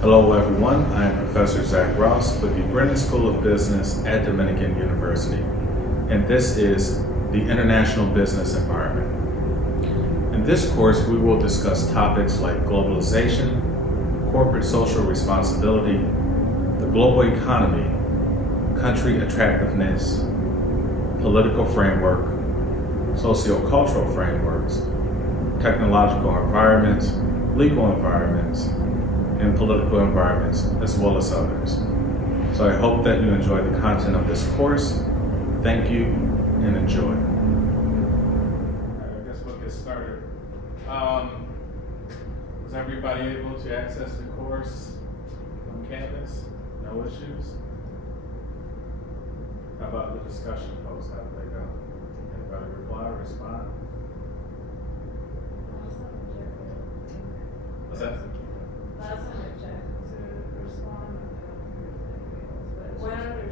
Hello everyone, I am Professor Zack with the Brennan School of Business at Dominican University, and this is the International Business Environment. In this course, we will discuss topics like globalization, corporate social responsibility, the global economy, country attractiveness, political framework, sociocultural frameworks, technological environments, legal environments, and political environments, as well as others. So I hope that you enjoy the content of this course. Thank you and enjoy. All right, I guess we'll get started. Was everybody able to access the course on campus? No issues? How about the discussion posts? How did they go? Anybody reply, respond? What's that? Last time I checked, to respond, but what are the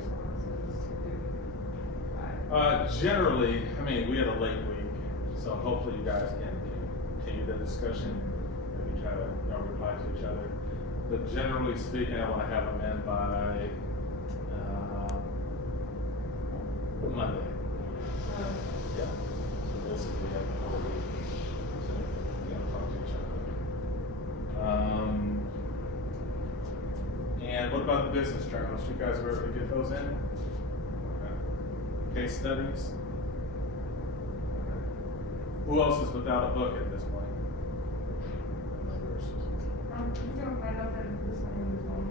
responses? Generally, I mean, we had a late week, so hopefully you guys can continue the discussion. Maybe try to reply to each other. But generally speaking, I want to have them in by Monday. Yeah. So basically, we have the whole week. So we're going to talk to each other. And what about the business journals? You guys were able to get those in? Okay. Case studies? Okay. Who else is without a book at this point? I'm gonna find out that this one is one.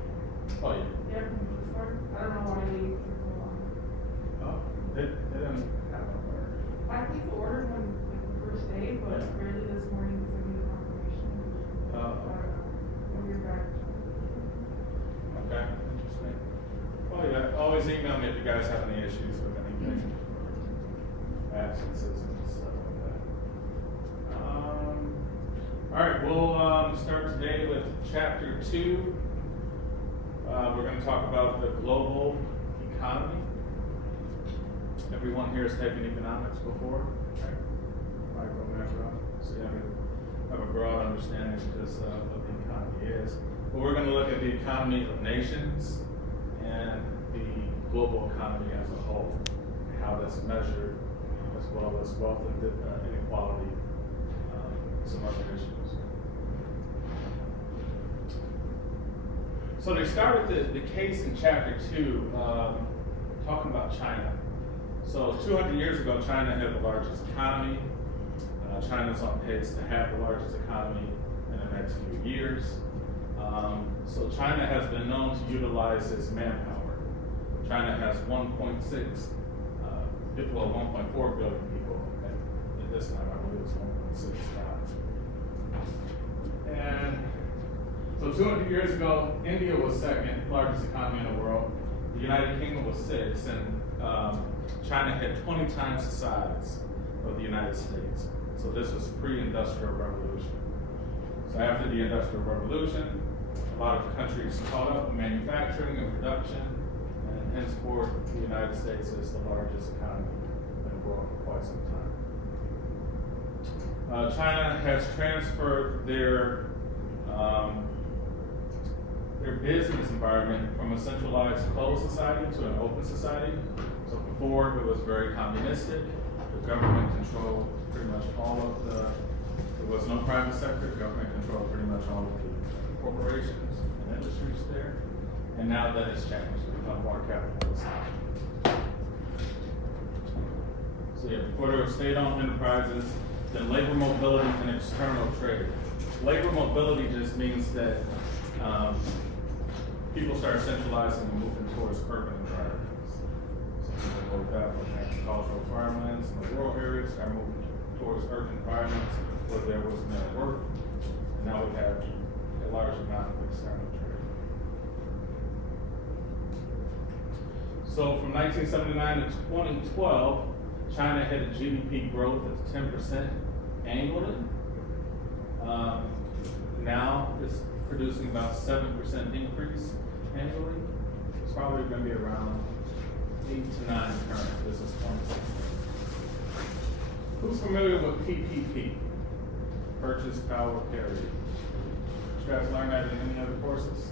Oh, yeah. Yeah, from the bookstore. I don't know why they took so long. Oh, they didn't have one there. I think the order one like the first day, but Yeah. barely this morning to send me the confirmation. Okay. When you're back. Okay, interesting. Well, yeah, always email me if you guys have any issues with anything, absences and stuff like that. All right, we'll start today with chapter 2. We're going to talk about the global economy. Everyone here has taken economics before, right? Micro, macro, so you have a broad understanding of just what the economy is. But we're going to look at the economy of nations and the global economy as a whole, how that's measured, as well as wealth and inequality, some other issues. So they start with the case in chapter 2, talking about China. So 200 years ago, China had the largest economy. China's on pace to have the largest economy in the next few years. So China has been known to utilize its manpower. China has 1.4 billion people at this time. I believe it's 1.6 now. And so 200 years ago, India was second largest economy in the world. The United Kingdom was 6th, and China had 20 times the size of the United States. So this was pre-industrial revolution. So after the Industrial Revolution, a lot of countries caught up in manufacturing and production, and henceforth the United States is the largest economy in the world for quite some time. China has transferred their business environment from a centralized closed society to an open society. So before it was very communistic. The government controlled pretty much all of there was no private sector. The government controlled pretty much all of the corporations and industries there. And now that has changed. It's become more capitalist. So yeah, before there were state-owned enterprises, then labor mobility and external trade. Labor mobility just means that people start centralizing and moving towards urban environments. So people moved out from agricultural farmlands in the rural areas, start moving towards urban environments where there was no work. And now we have a large amount of external trade. So from 1979 to 2012, China had a GDP growth of 10% annually. Now it's producing about 7% increase annually. It's probably going to be around 8 to 9 current. This is 2016. Who's familiar with PPP? Purchase Power Parity. Did you guys learn that in any other courses?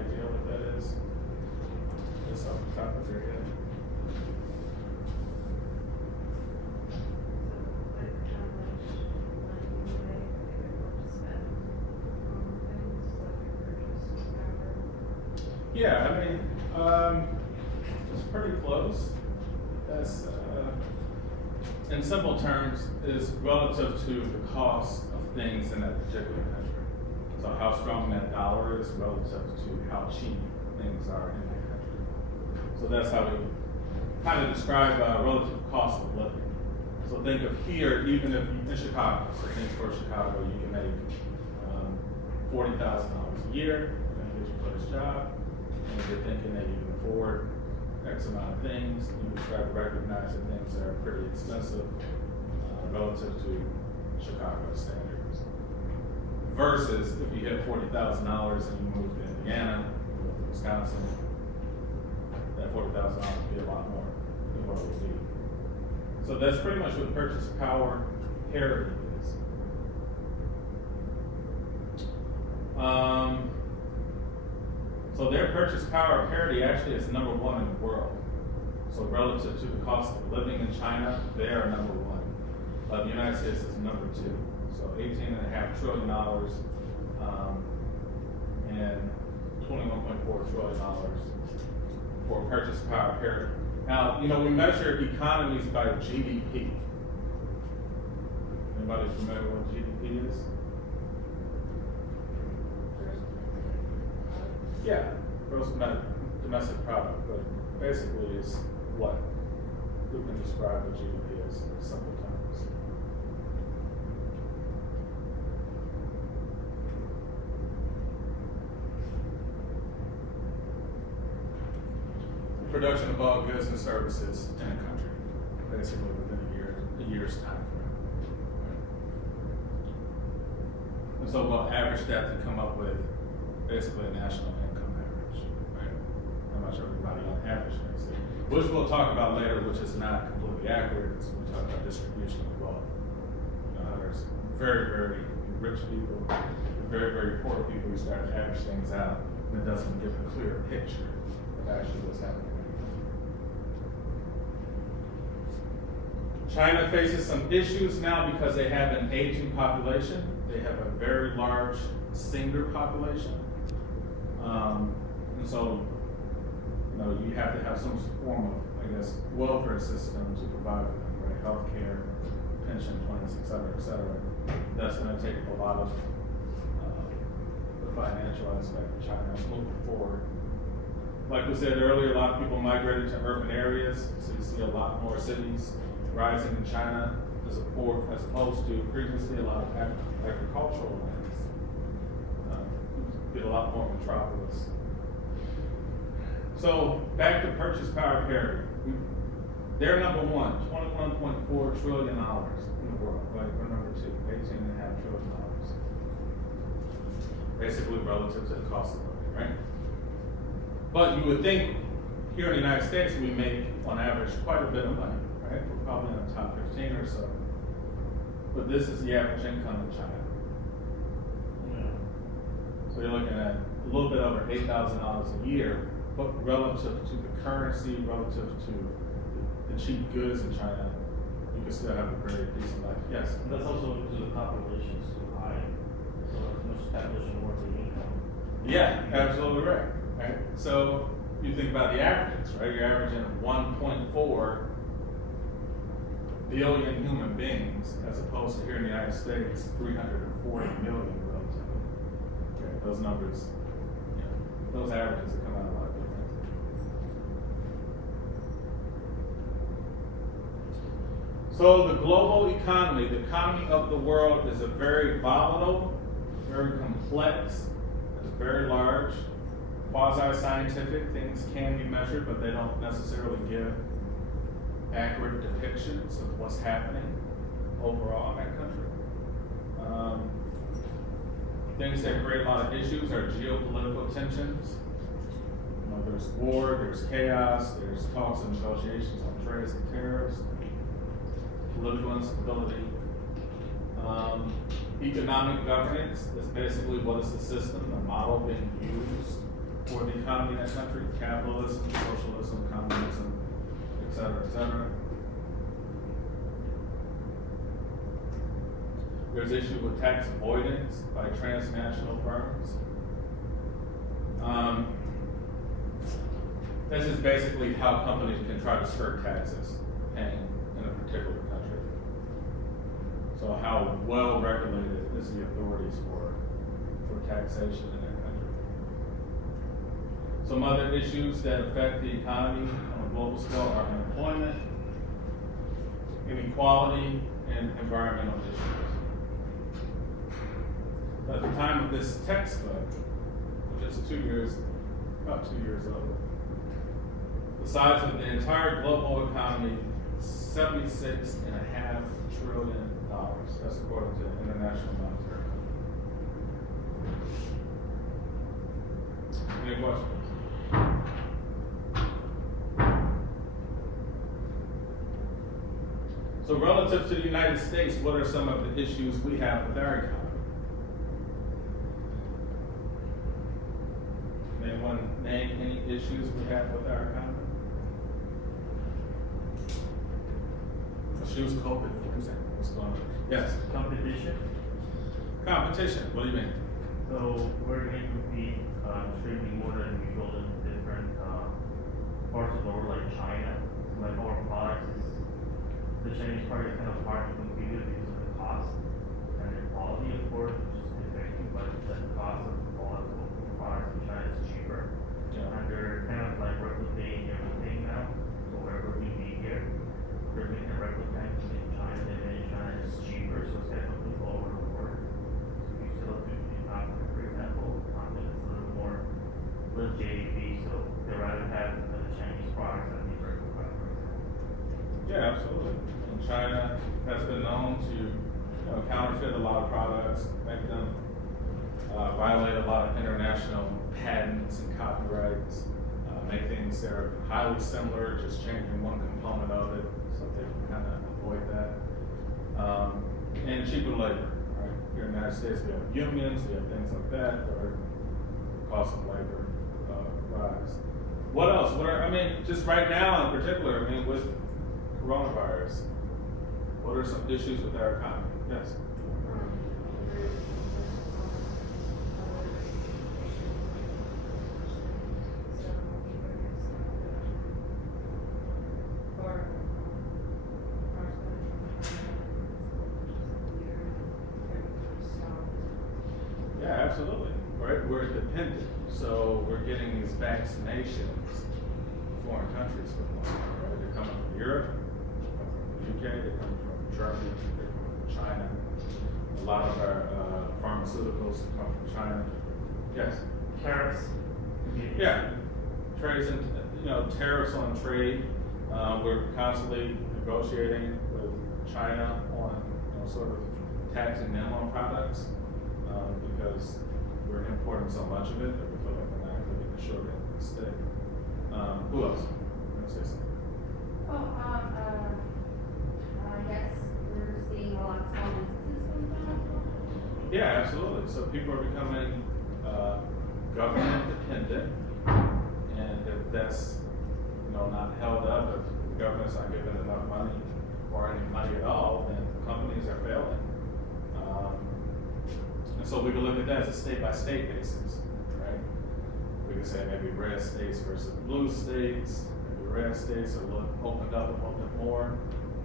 idea what that is? Just off the top of their head. So, like, how much money you make, if you're able to spend on things, like your purchase power? Yeah, I mean, it's pretty close. That's, in simple terms, is relative to the cost of things in that particular country. So how strong that dollar is relative to how cheap things are in that country. So that's how we kind of describe relative cost of living. So think of here, even if in Chicago, so think for Chicago, you can make $40,000 a year, you're gonna get your first job, and if you're thinking that you can afford X amount of things, you start to recognize that things are pretty expensive relative to Chicago standards. Versus if you hit $40,000 and you move to Indiana, you move to Wisconsin, that $40,000 would be a lot more than what it would be. So that's pretty much what purchase power parity is. So their purchase power parity actually is number one in the world. So relative to the cost of living in China, they are number one. The United States is number two. So $18.5 trillion and $21.4 trillion for purchase power parity. Now, you know, we measure economies by GDP. Anybody familiar with what GDP is? Yeah, gross domestic product, but basically is what we can describe the GDP as in simple terms. Production of all goods and services in a country, basically within a year's time frame. And so we'll average that to come up with basically a national income average, right? How much everybody on average makes it, which we'll talk about later, which is not completely accurate, because we talk about distribution of wealth. There's very, very rich people, very, very poor people who start to average things out, and it doesn't give a clear picture of actually what's happening. China faces some issues now because they have an aging population. They have a very large senior population. And so, you know, you have to have some form of, I guess, welfare system to provide for them, right? Healthcare, pension plans, et cetera, et cetera. That's going to take a lot of the financial aspect of China moving forward. Like we said earlier, a lot of people migrated to urban areas, so you see a lot more cities rising in China as opposed to previously a lot of agricultural lands. Get a lot more metropolis. So back to purchase power parity. They're number one, $21.4 trillion in the world, right? We're number two, $18.5 trillion. Basically relative to the cost of living, right? But you would think here in the United States we make on average quite a bit of money, right? We're probably in the top 15 or so. But this is the average income in China. So you're looking at a little bit over $8,000 a year, but relative to the currency, relative to the cheap goods in China, you can still have a very decent life. Yes? And that's also because the population is too high, so as much population worth the income. Yeah, absolutely right. So you think about the averages, right? You're averaging 1.4 billion human beings, as opposed to here in the United States, 340 million relatively. Okay, those numbers, those averages come out a lot different. So the global economy, the economy of the world, is a very volatile, very complex, it's very large, quasi-scientific. Things can be measured, but they don't necessarily give accurate depictions of what's happening overall in that country. Things that create a lot of issues are geopolitical tensions. There's war, there's chaos, there's talks and negotiations on trades and tariffs, political instability. Economic governance is basically what is the system, the model being used for the economy in that country, capitalism, socialism, communism, et cetera, et cetera. There's issue with tax avoidance by transnational firms. This is basically how companies can try to skirt taxes paying in a particular country. So how well regulated is the authorities for taxation in that country? Some other issues that affect the economy on a global scale are unemployment, inequality, and environmental issues. At the time of this textbook, which is about 2 years old, the size of the entire global economy, $76.5 trillion. That's according to the International Monetary Fund. Any questions? So relative to the United States, what are some of the issues we have with our economy? Anyone name any issues we have with our economy? Issues, COVID, for example. What's going on? Yes. Competition. Competition. What do you mean? So we're going to compete extremely more than usual in different parts of the world, like China. Like our products is the Chinese product is kind of hard to compete with because of the cost and the quality, of course, which is different, but the cost of all of the products in China is cheaper. Yeah. And they're kind of like replicating everything now. So wherever we be here, they're making replicants in China, they made in China is cheaper, so it's kind of completely all over the world. So you still have to do Africa, for example, continent is a little more less JDP, so they rather have the Chinese products than the American products, for example. Yeah, absolutely. And China has been known to counterfeit a lot of products, make them violate a lot of international patents and copyrights, make things that are highly similar, just changing one component of it, so they can kind of avoid that. And cheaper labor, right? Here in the United States, we have unions, we have things like that, where the cost of labor rise. What else? Just right now in particular, with coronavirus, what are some issues with our economy? Yes. Yeah, absolutely. Right? We're dependent. So we're getting these vaccinations from foreign countries for the most part, right? They're coming from Europe, they're coming from the UK, they're coming from Germany, they're coming from China. A lot of our pharmaceuticals come from China. Yes? Tariffs. Yeah. Trades and, tariffs on trade. We're constantly negotiating with China on, sort of taxing them on products. Because we're importing so much of it that we feel like we're not going to get the short end of the stick. Who else? Want to say something? Yes, we're seeing a lot of small businesses going down. Yeah, absolutely. So people are becoming government dependent, and if that's not held up, if the government's not giving enough money or any money at all, then companies are failing. And so we can look at that as a state-by-state basis, right? We can say maybe red states versus blue states. Maybe red states are opened up a little bit more,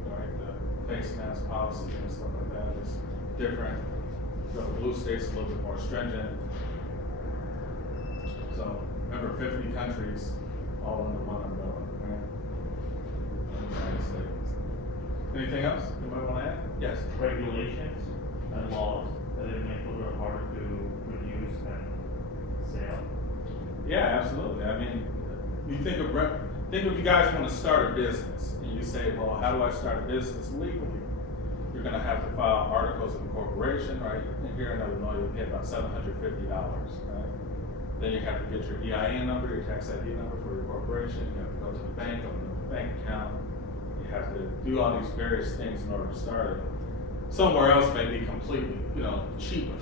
right? The face mask policy and stuff like that is different. So the blue states are a little bit more stringent. So remember, 50 countries all under one umbrella, right? In the United States. Anything else? Anybody want to add? Yes. Regulations and laws that it makes it a little harder to produce and sell. Yeah, absolutely. You think of you guys want to start a business, and you say, well, how do I start a business legally? You're going to have to file articles of incorporation, right? And here in Illinois, you pay about $750, right? Then you have to get your EIN number, your tax ID number for your corporation. You have to go to the bank, open a bank account. You have to do all these various things in order to start it. Somewhere else may be completely, cheaper.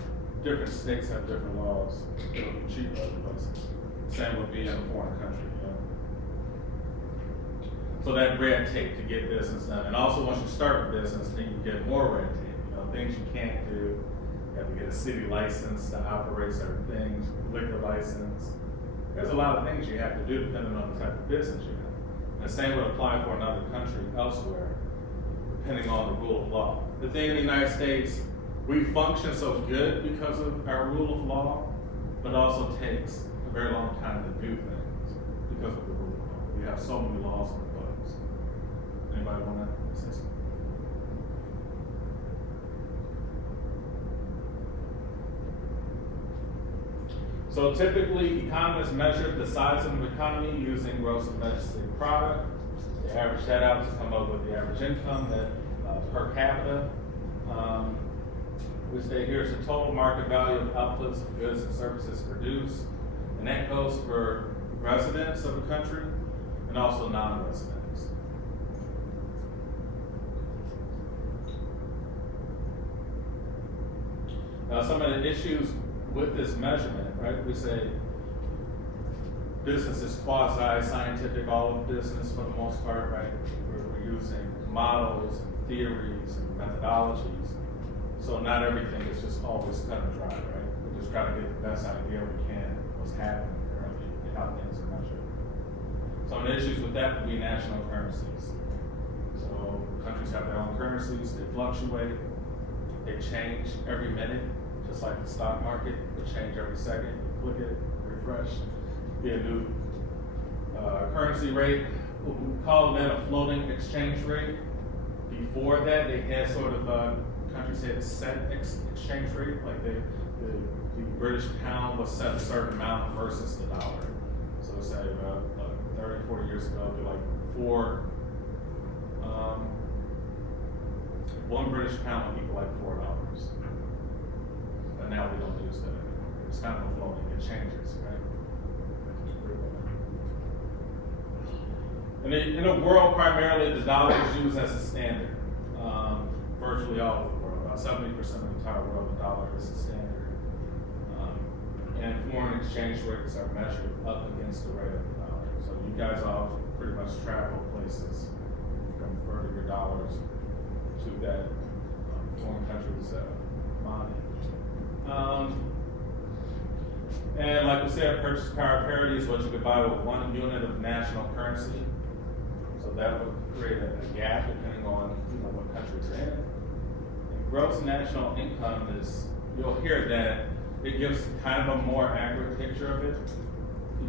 Different states have different laws. It'll be cheaper other places. Same would be in a foreign country, you know. So that red tape to get business done. And also once you start a business, then you get more red tape, you know, things you can't do. You have to get a city license to operate certain things, liquor license. There's a lot of things you have to do depending on the type of business you have. And the same would apply for another country elsewhere, depending on the rule of law. The thing in the United States, we function so good because of our rule of law, but it also takes a very long time to do things because of the rule of law. We have so many laws in the books. Anybody want to say something? So typically, economists measure the size of an economy using gross domestic product. They average that out to come up with the average income that per capita. We say here's the total market value of outputs of goods and services produced, and that goes for residents of a country and also non-residents. Now, some of the issues with this measurement, right? We say business is quasi-scientific, all of business for the most part, right? We're using models, and theories, and methodologies. So not everything is just always cut and dry, right? We just try to get the best idea we can of what's happening currently and how things are measured. Some of the issues with that would be national currencies. So countries have their own currencies, they fluctuate, they change every minute, just like the stock market, they change every second. You click it, refresh, get a new currency rate. We call that a floating exchange rate. Before that, they had sort of countries had a set exchange rate, like the British pound was set a certain amount versus the dollar. So say 30, 40 years ago, it'd be like one British pound would equal like $4. But now we don't use that anymore. It's kind of a floating, it changes, right? And in the world, primarily, the dollar is used as a standard. Virtually all over the world, about 70% of the entire world, the dollar is the standard. And foreign exchange rates are measured up against the rate of the dollar. So you guys all pretty much travel places, convert your dollars to that foreign country's money. And like we said, purchase power parity is what you could buy with 1 unit of national currency. So that would create a gap depending on what countries are in. And gross national income is, you'll hear that it gives kind of a more accurate picture of it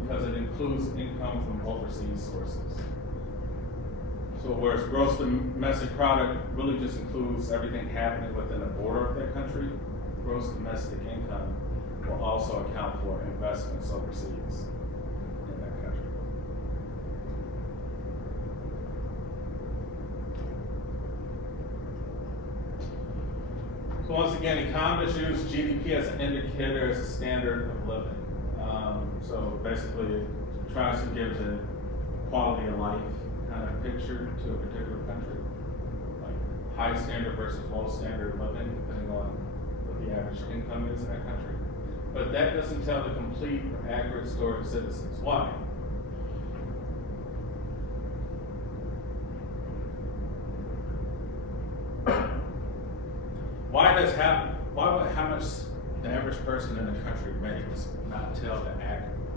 because it includes income from overseas sources. So whereas gross domestic product really just includes everything happening within the border of that country, gross domestic income will also account for investments overseas in that country. So once again, economists use GDP as an indicator, as a standard of living. So basically, it tries to give the quality of life kind of picture to a particular country, like high standard versus low standard living, depending on what the average income is in that country. But that doesn't tell the complete or accurate story of citizens. Why? Why does how much the average person in the country makes not tell the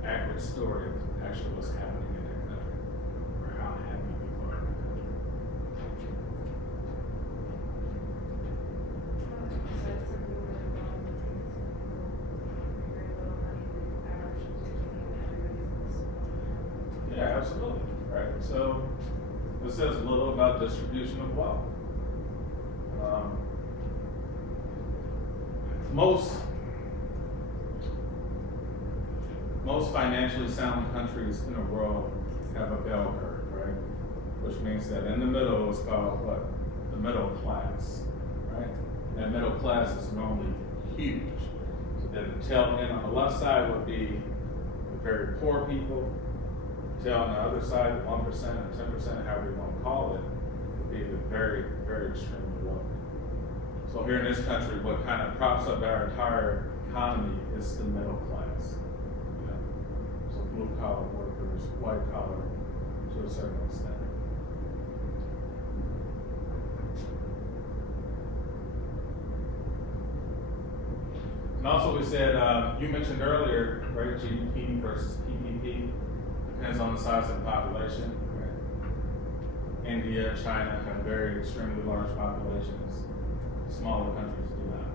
accurate story of actually what's happening in that country or how happy people are in that country? Yeah, absolutely. Right. So this says a little about distribution of wealth. Most financially sound countries in the world have a bell curve, right? Which means that in the middle is called what? The middle class, right? And that middle class is normally huge. So then the tail end on the left side would be the very poor people. The tail on the other side, 1% or 10%, however you want to call it, would be the very, very extremely low. So here in this country, what kind of props up our entire economy is the middle class. So blue collar workers, white collar to a certain extent. And also we said, you mentioned earlier, right, GDP versus PPP, depends on the size of the population. Right? India, China have very extremely large populations. Smaller countries do not.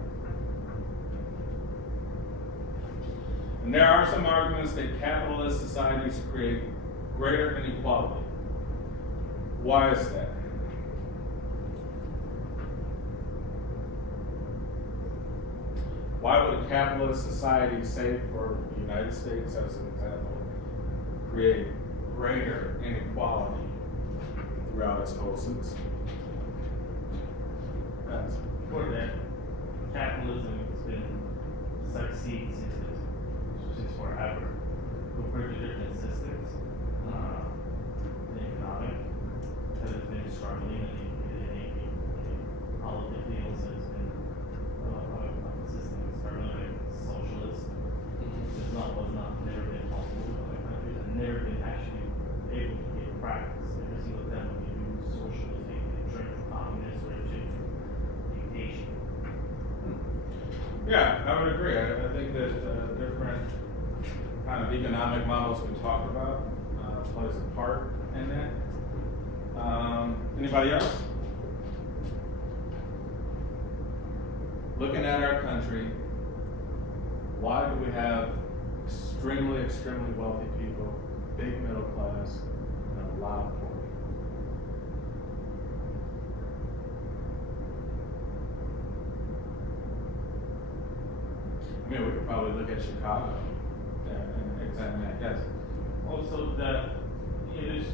And there are some arguments that capitalist societies create greater inequality. Why is that? Why would a capitalist society, say for the United States as an example, create greater inequality throughout its whole system? That's For that, capitalism has been succeeds since forever. Compared to different systems, the economic has been struggling, and all of the fields has been a system that's struggling, like socialist. It's was not never been possible in other countries, and never been actually able to get practice. Every single time when you do socialist, they turn to communist or to dictation. Yeah, I would agree. I think that different kind of economic models we talked about plays a part in that. Anybody else? Looking at our country, why do we have extremely wealthy people, big middle class, and a lot of poor people? I mean, we could probably look at Chicago and examine that. Yes. Also, that it is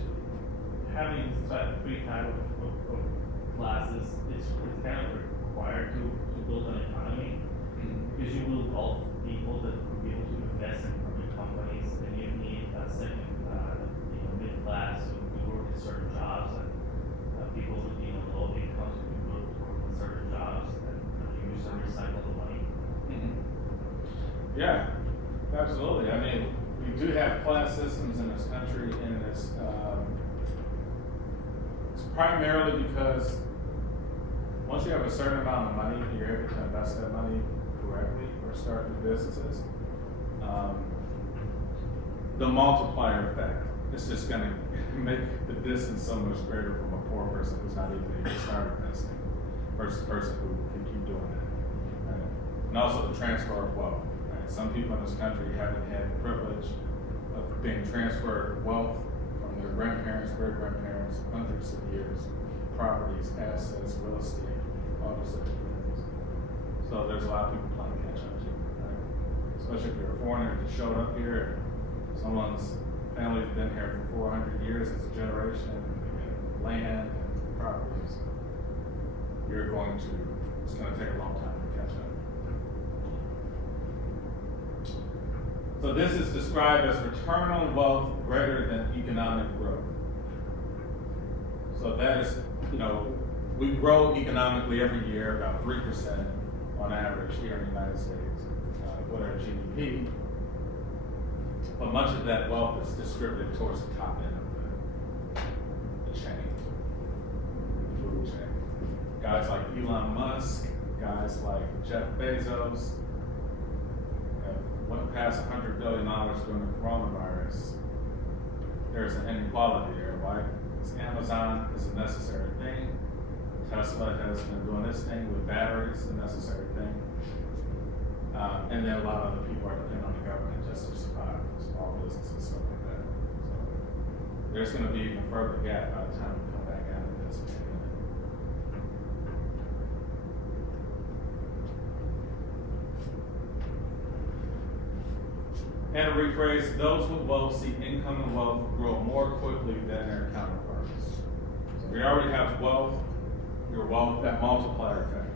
having that three type of classes is kind of required to build an economy, because you will involve people that will be able to invest in public companies, and you need a second, mid class who work in certain jobs, and people with low incomes who work in certain jobs and use and recycle the money. Yeah, absolutely. I mean, we do have class systems in this country, and it's primarily because once you have a certain amount of money, you're able to invest that money correctly or start new businesses. The multiplier effect is just going to make the distance so much greater from a poor person who's not even able to start investing versus a person who can keep doing that. Right? And also the transfer of wealth. Right? Some people in this country haven't had the privilege of being transferred wealth from their grandparents, great-grandparents, hundreds of years, properties, assets, real estate, all those different things. So there's a lot of people playing catch up too, right? Especially if you're a foreigner that showed up here and someone's family's been here for 400 years as a generation, and they get land and properties. It's going to take a long time to catch up. So this is described as return on wealth greater than economic growth. So that is, we grow economically every year about 3% on average here in the United States with our GDP. But much of that wealth is distributed towards the top end of the chain, the food chain. Guys like Elon Musk, guys like Jeff Bezos, went past $100 billion during the coronavirus. There's an inequality there, right? Because Amazon is a necessary thing. Tesla has been doing this thing with batteries, a necessary thing. And then a lot of other people are dependent on the government just to survive, small businesses, stuff like that. So there's going to be even further gap by the time we come back out of this pandemic. And to rephrase, those with wealth see income and wealth grow more quickly than their counterparts. So we already have wealth, your wealth, that multiplier effect.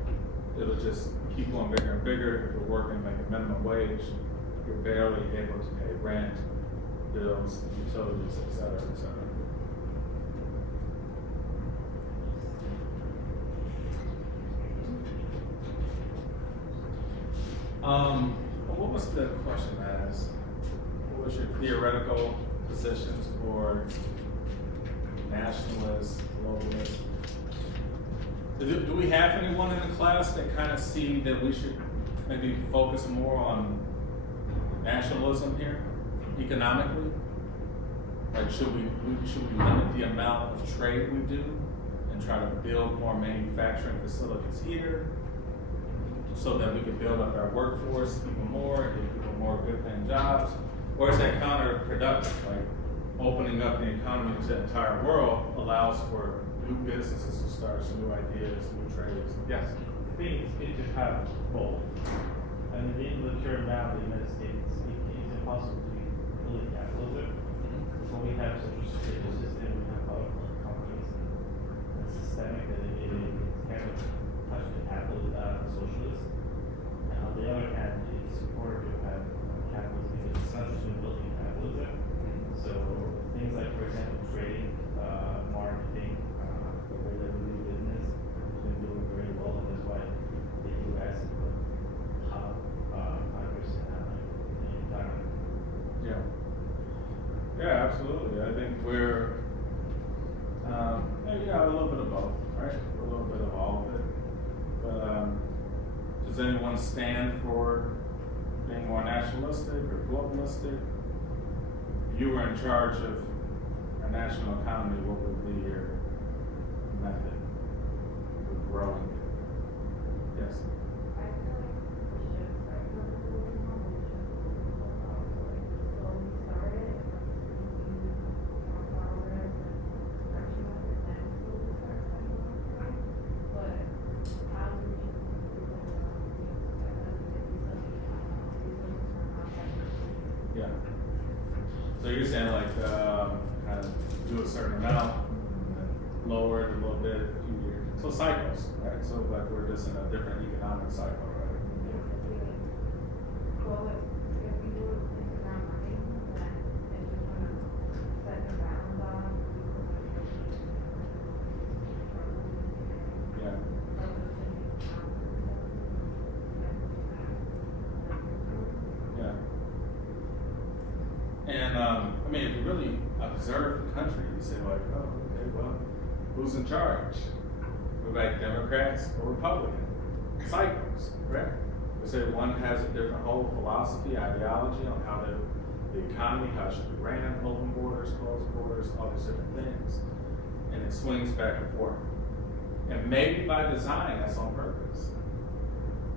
It'll just keep going bigger and bigger. If you're working, making minimum wage, you're barely able to pay rent, bills, utilities, et cetera, et cetera. What was the question I asked? what's your theoretical positions for nationalists, globalists? Do we have anyone in the class that kind of see that we should maybe focus more on nationalism here, economically? Like, should we limit the amount of trade we do and try to build more manufacturing facilities here so that we can build up our workforce even more and give people more good paying jobs? Or is that counterproductive? Like, opening up the economy to the entire world allows for new businesses to start, some new ideas, new trades. Yes? I think it's good to have both. And in the term now, the United States, it's impossible to be fully capitalism. So we have such a stable system, we have powerful companies and systemic that it's kind of touch the capitalist, socialist. And on the other hand, it's supportive to have capitalism because it's not just been built in capitalism. So things like, for example, trading, marketing, the way that we do business has been doing very well, and that's why the U.S. is the top 5% in the economy. Yeah. Yeah, absolutely. I think we're, maybe a little bit of both, right? A little bit of all of it. But does anyone stand for being more nationalistic or globalistic? If you were in charge of our national economy, what would be your method for growing it? Yes? I feel like we should start with a little more, we should slowly start it, more progress and structure of it, then slowly start spending more time. But how do we just improve it, that doesn't get these resources from outside. Yeah. So you're saying like, kind of do a certain amount, and then lower it a little bit, a few years. So cycles, right? So like we're just in a different economic cycle, right? Well, if we do hit the ground running, then it's just gonna set the bounds on. Yeah. Yeah. And I mean, if you really observe the country, you say like, oh, okay, well, who's in charge? We're like Democrats or Republicans. Cycles, correct? They say one has a different whole philosophy, ideology on how the economy, how it should be ran, open borders, closed borders, all these different things. And it swings back and forth. And maybe by design, that's on purpose.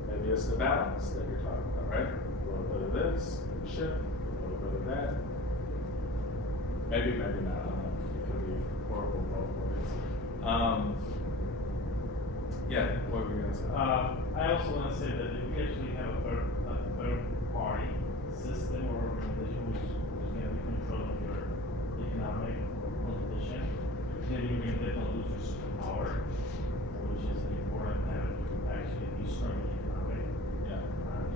Maybe it's the balance that you're talking about, right? A little bit of this, shift, a little bit of that. Maybe not. I don't know. It could be horrible both ways. Yeah, what were you gonna say? I also want to say that if we actually have a third party system or organization which is going to be controlling your economic competition, then you're going to definitely lose your power, which is important to have to actually be strong in economic. Yeah.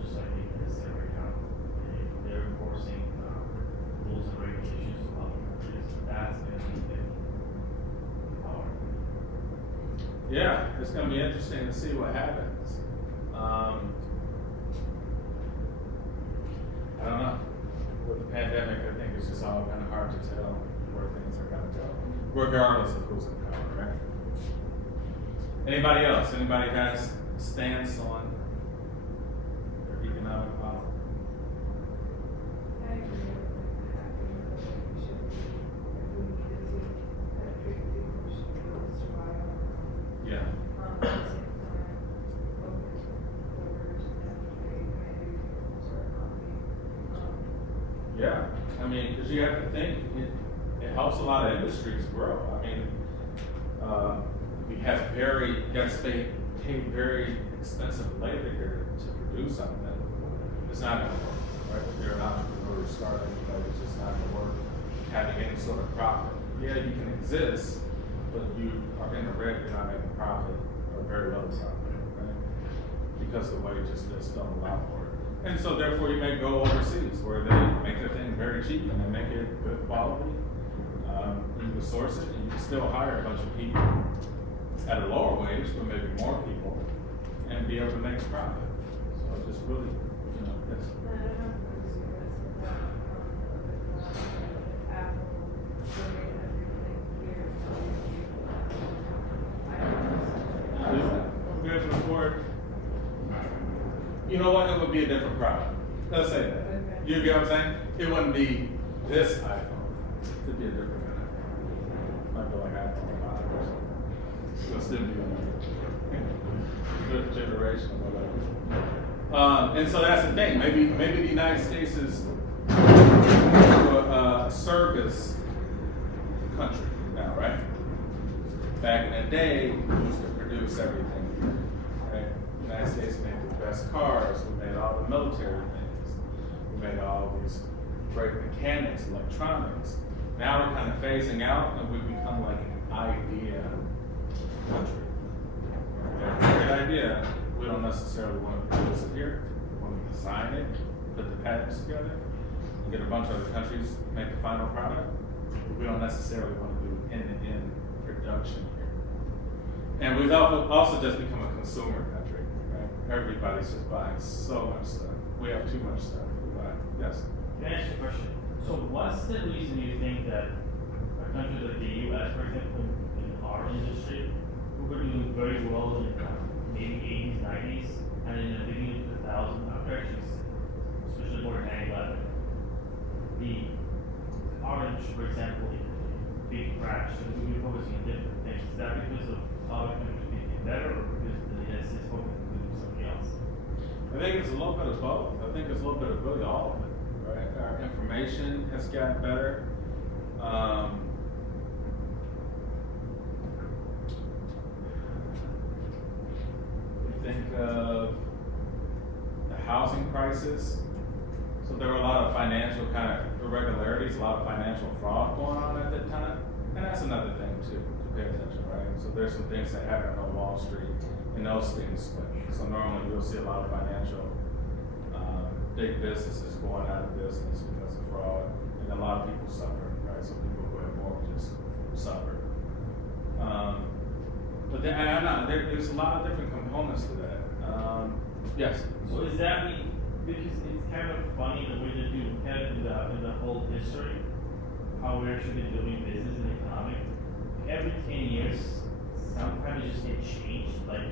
Just like the United States right now, if they're enforcing rules and regulations of other countries, that's going to be the power. Yeah, it's gonna be interesting to see what happens. I don't know. With the pandemic, I think it's just all kind of hard to tell where things are gonna go, regardless of who's in power, right? Anybody else? Anybody has a stance on their economic policy? I agree with having a relationship, if we needed to, penetrate people should be able to survive. Yeah. At the same time, open borders and trade, maybe sort of economy. Yeah, I mean, because you have to think, it helps a lot of industries grow. I mean, we have you got to pay very expensive labor here to produce something. It's not going to work, right? If you're an entrepreneur starting, it's just not going to work having any sort of profit. Yeah, you can exist, but you are in the red, you're not making profit or very low profit, right? Because the wages just don't allow for it. And so therefore you may go overseas where they make their thing very cheap and they make it good quality. You can source it and you can still hire a bunch of people at a lower wage, but maybe more people, and be able to make a profit. So just really, that's. I don't know if it was you, but it's like, would be a different product. Let's say that. Okay. You get what I'm saying? It wouldn't be this iPhone. It'd be a different one. Might be like iPhone 5 or something. It'll still be a good generation or whatever. And so that's the thing. Maybe the United States is a service country now, right? Back in the day, we used to produce everything, right? The United States made the best cars. We made all the military things. We made all these great mechanics, electronics. Now we're kind of phasing out, and we become like an idea country. We have a great idea. We don't necessarily want to produce it here. We want to design it, put the patents together, and get a bunch of other countries to make the final product. But we don't necessarily want to do end-to-end production here. And we've also just become a consumer country, right? Everybody's just buying so much stuff. We have too much stuff to buy. Yes? Can I ask you a question? So what's the reason you think that a country like the US, for example, in our industry, we were doing very well in maybe 80s, 90s, and in the beginning of 2000, after actually, especially more 9/11, our industry, for example, big crash, and we were focusing on different things. Is that because of other countries being better, or because the United States focusing on something else? I think it's a little bit of both. I think it's a little bit of really all of it, right? Our information has gotten better. You think of the housing crisis. So there were a lot of financial kind of irregularities, a lot of financial fraud going on at that time. And that's another thing too, to pay attention, right? So there's some things that happen on Wall Street, and those things split. So normally you'll see a lot of financial, big businesses going out of business because of fraud, and a lot of people suffer, right? So people who have mortgages suffer. But then, I know, there's a lot of different components to that. Yes? So does that mean, because it's kind of funny the way that you look at it in the whole history, how we're actually doing business and economic. Every 10 years, sometimes it just get changed. Like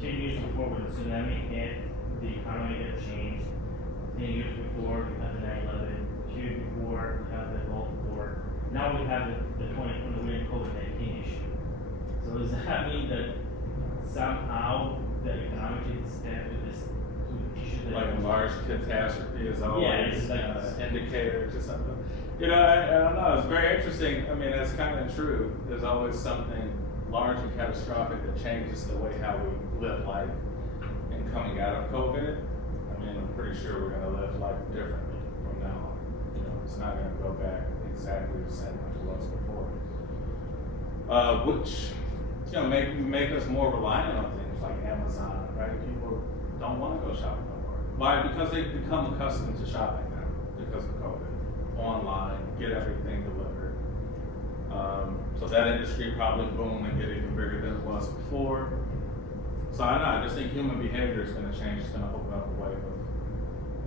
10 years before when the tsunami hit, the economy got changed. 10 years before we had the 9/11, 2 years before we had the Gulf War. Now we have the 2020 weird COVID-19 issue. So does that mean that somehow the economic is stand to this issue that Like a large catastrophe is always it's like an indicator to something. You know, I don't know, it's very interesting. I mean, that's kind of true. There's always something large and catastrophic that changes the way how we live life. And coming out of COVID, I mean, I'm pretty sure we're gonna live life differently from now on. You know, it's not gonna go back exactly the same like it was before. Which, you know, make us more reliant on things like Amazon, right? People don't want to go shopping no more. Why? Because they've become accustomed to shopping now because of COVID. Online, get everything delivered. So that industry probably boom and get even bigger than it was before. So I know, I just think human behavior is going to change. It's going to open up a wave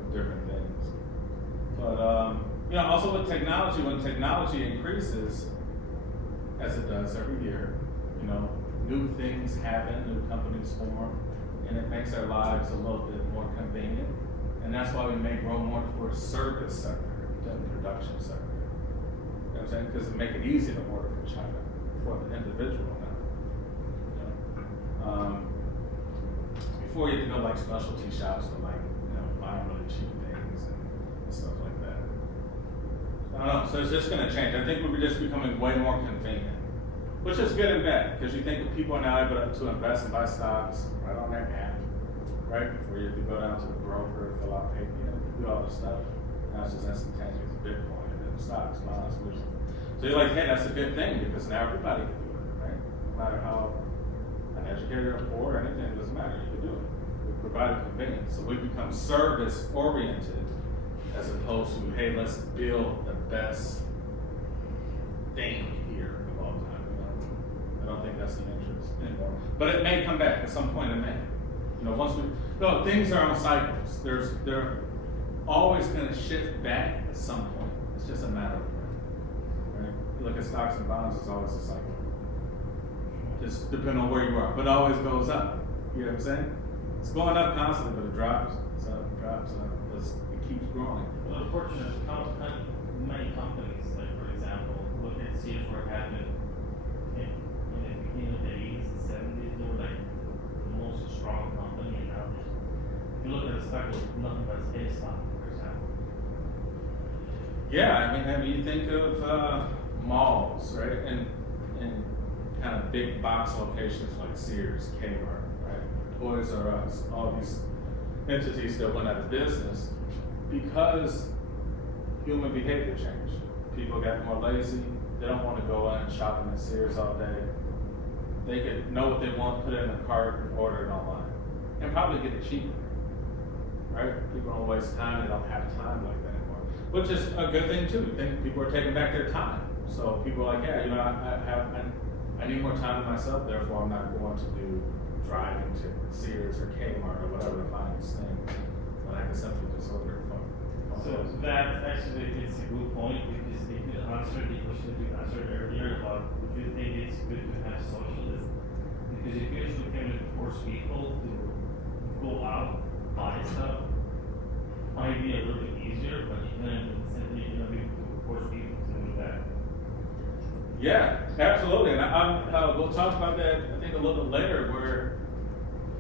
of different things. But you know, also with technology, when technology increases, as it does every year, you know, new things happen, new companies form, and it makes our lives a little bit more convenient. And that's why we may grow more towards service sector than production sector. You know what I'm saying? Because it make it easy to order from China for the individual now. You know? Before you had to go like specialty shops to like, you know, find really cheap things and stuff like that. I don't know, so it's just gonna change. I think we're just becoming way more convenient, which is good and bad, because you think of people are now able to invest and buy stocks right on their app, right? Before you have to go down to the broker, fill out paper, you know, do all this stuff. Now it's just instantaneous Bitcoin and then stocks, bonds, which. So you're like, hey, that's a good thing, because now everybody can do it, right? No matter how uneducated or poor or anything, it doesn't matter, you can do it. We provide a convenience. So we become service oriented as opposed to, hey, let's build the best thing here of all time. You know? I don't think that's the interest anymore. But it may come back at some point, it may. You know, no, things are on cycles. They're always going to shift back at some point. It's just a matter of when, right? You look at stocks and bonds, it's always a cycle. Just depending on where you are, but it always goes up. You know what I'm saying? It's going up constantly, but it drops. So it jobs, because it keeps growing. Well, unfortunately, many companies, like for example, look at Sears where it happened in the beginning of the 80s and 70s, they were like the most strong company, and now if you look at the stock, there's nothing but steady stock, for example. Yeah, I mean, you think of malls, right, and kind of big box locations like Sears, Kmart, right, Toys R Us, all these entities that went out of business because human behavior changed. People got more lazy. They don't want to go in shopping at Sears all day. They could know what they want, put it in a cart, and order it online, and probably get it cheaper, right? People don't waste time. They don't have time like that anymore, which is a good thing too. I think people are taking back their time. So people are like, yeah, you know, I need more time to myself. Therefore, I'm not going to do driving to Sears or Kmart or whatever to find these things when I can simply just order it from. So that actually is a good point, because if you answer the question that you answered earlier about would you think it's good to have socialism? Because if you actually can force people to go out, buy stuff, might be a little bit easier, but you can simply, be able to force people to do that. Yeah, absolutely. And we'll talk about that, I think, a little bit later, where,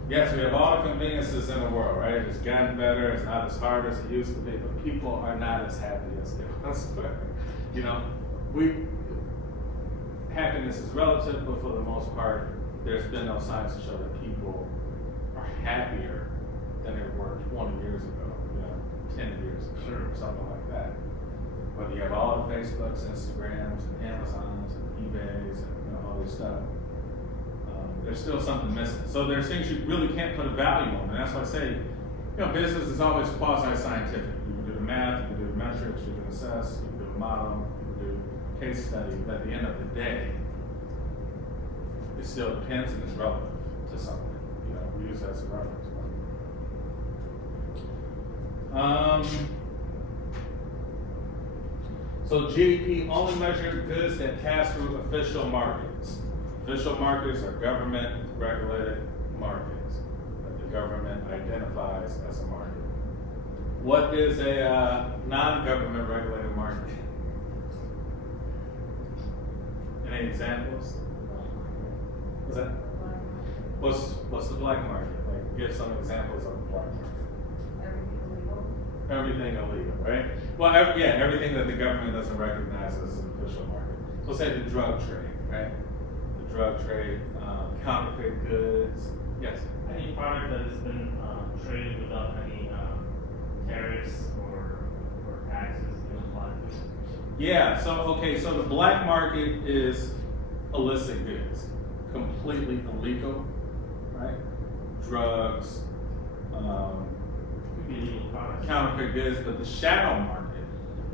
yes, we have all the conveniences in the world, right? It's gotten better, it's not as hard as it used to be, but people are not as happy as they once were. You know, happiness is relative, but for the most part, there's been no signs to show that people are happier than they were 20 years ago, 10 years ago, Sure. or something like that. Whether you have all the Facebooks, Instagrams, and Amazons, and eBays, and all this stuff, there's still something missing. So there's things you really can't put a value on, and that's why I say, business is always quasi-scientific. You can do the math, you can do the metrics, you can assess, you can do a model, you can do case study, but at the end of the day, it still depends and is relevant to something. We use that as a reference point. So GDP only measured goods that pass through official markets. Official markets are government-regulated markets that the government identifies as a market. What is a non-government regulated market? Any examples? What's that? What's the black market? Like, give some examples of the black market. Everything illegal, right? Well, everything that the government doesn't recognize as an official market. So say the drug trade, right? The drug trade, counterfeit goods. Yes? Any product that has been traded without any tariffs or taxes applied to it. Yeah, so the black market is illicit goods, completely illegal, right? Drugs, Illegal products. counterfeit goods, but the shadow market,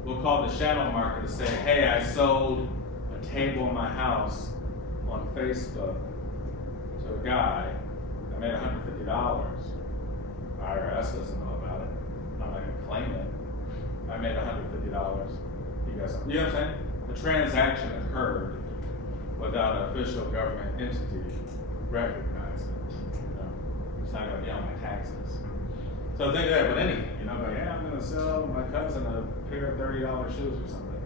we'll call the shadow market to say, hey, I sold a table in my house on Facebook to a guy, I made $150. IRS doesn't know about it. I'm not gonna claim it. I made $150. You got something? You know what I'm saying? The transaction occurred without an official government entity recognizing it. It's not gonna be on my taxes. So think of that with anything, like, yeah, I'm gonna sell my cousin a pair of $30 shoes or something like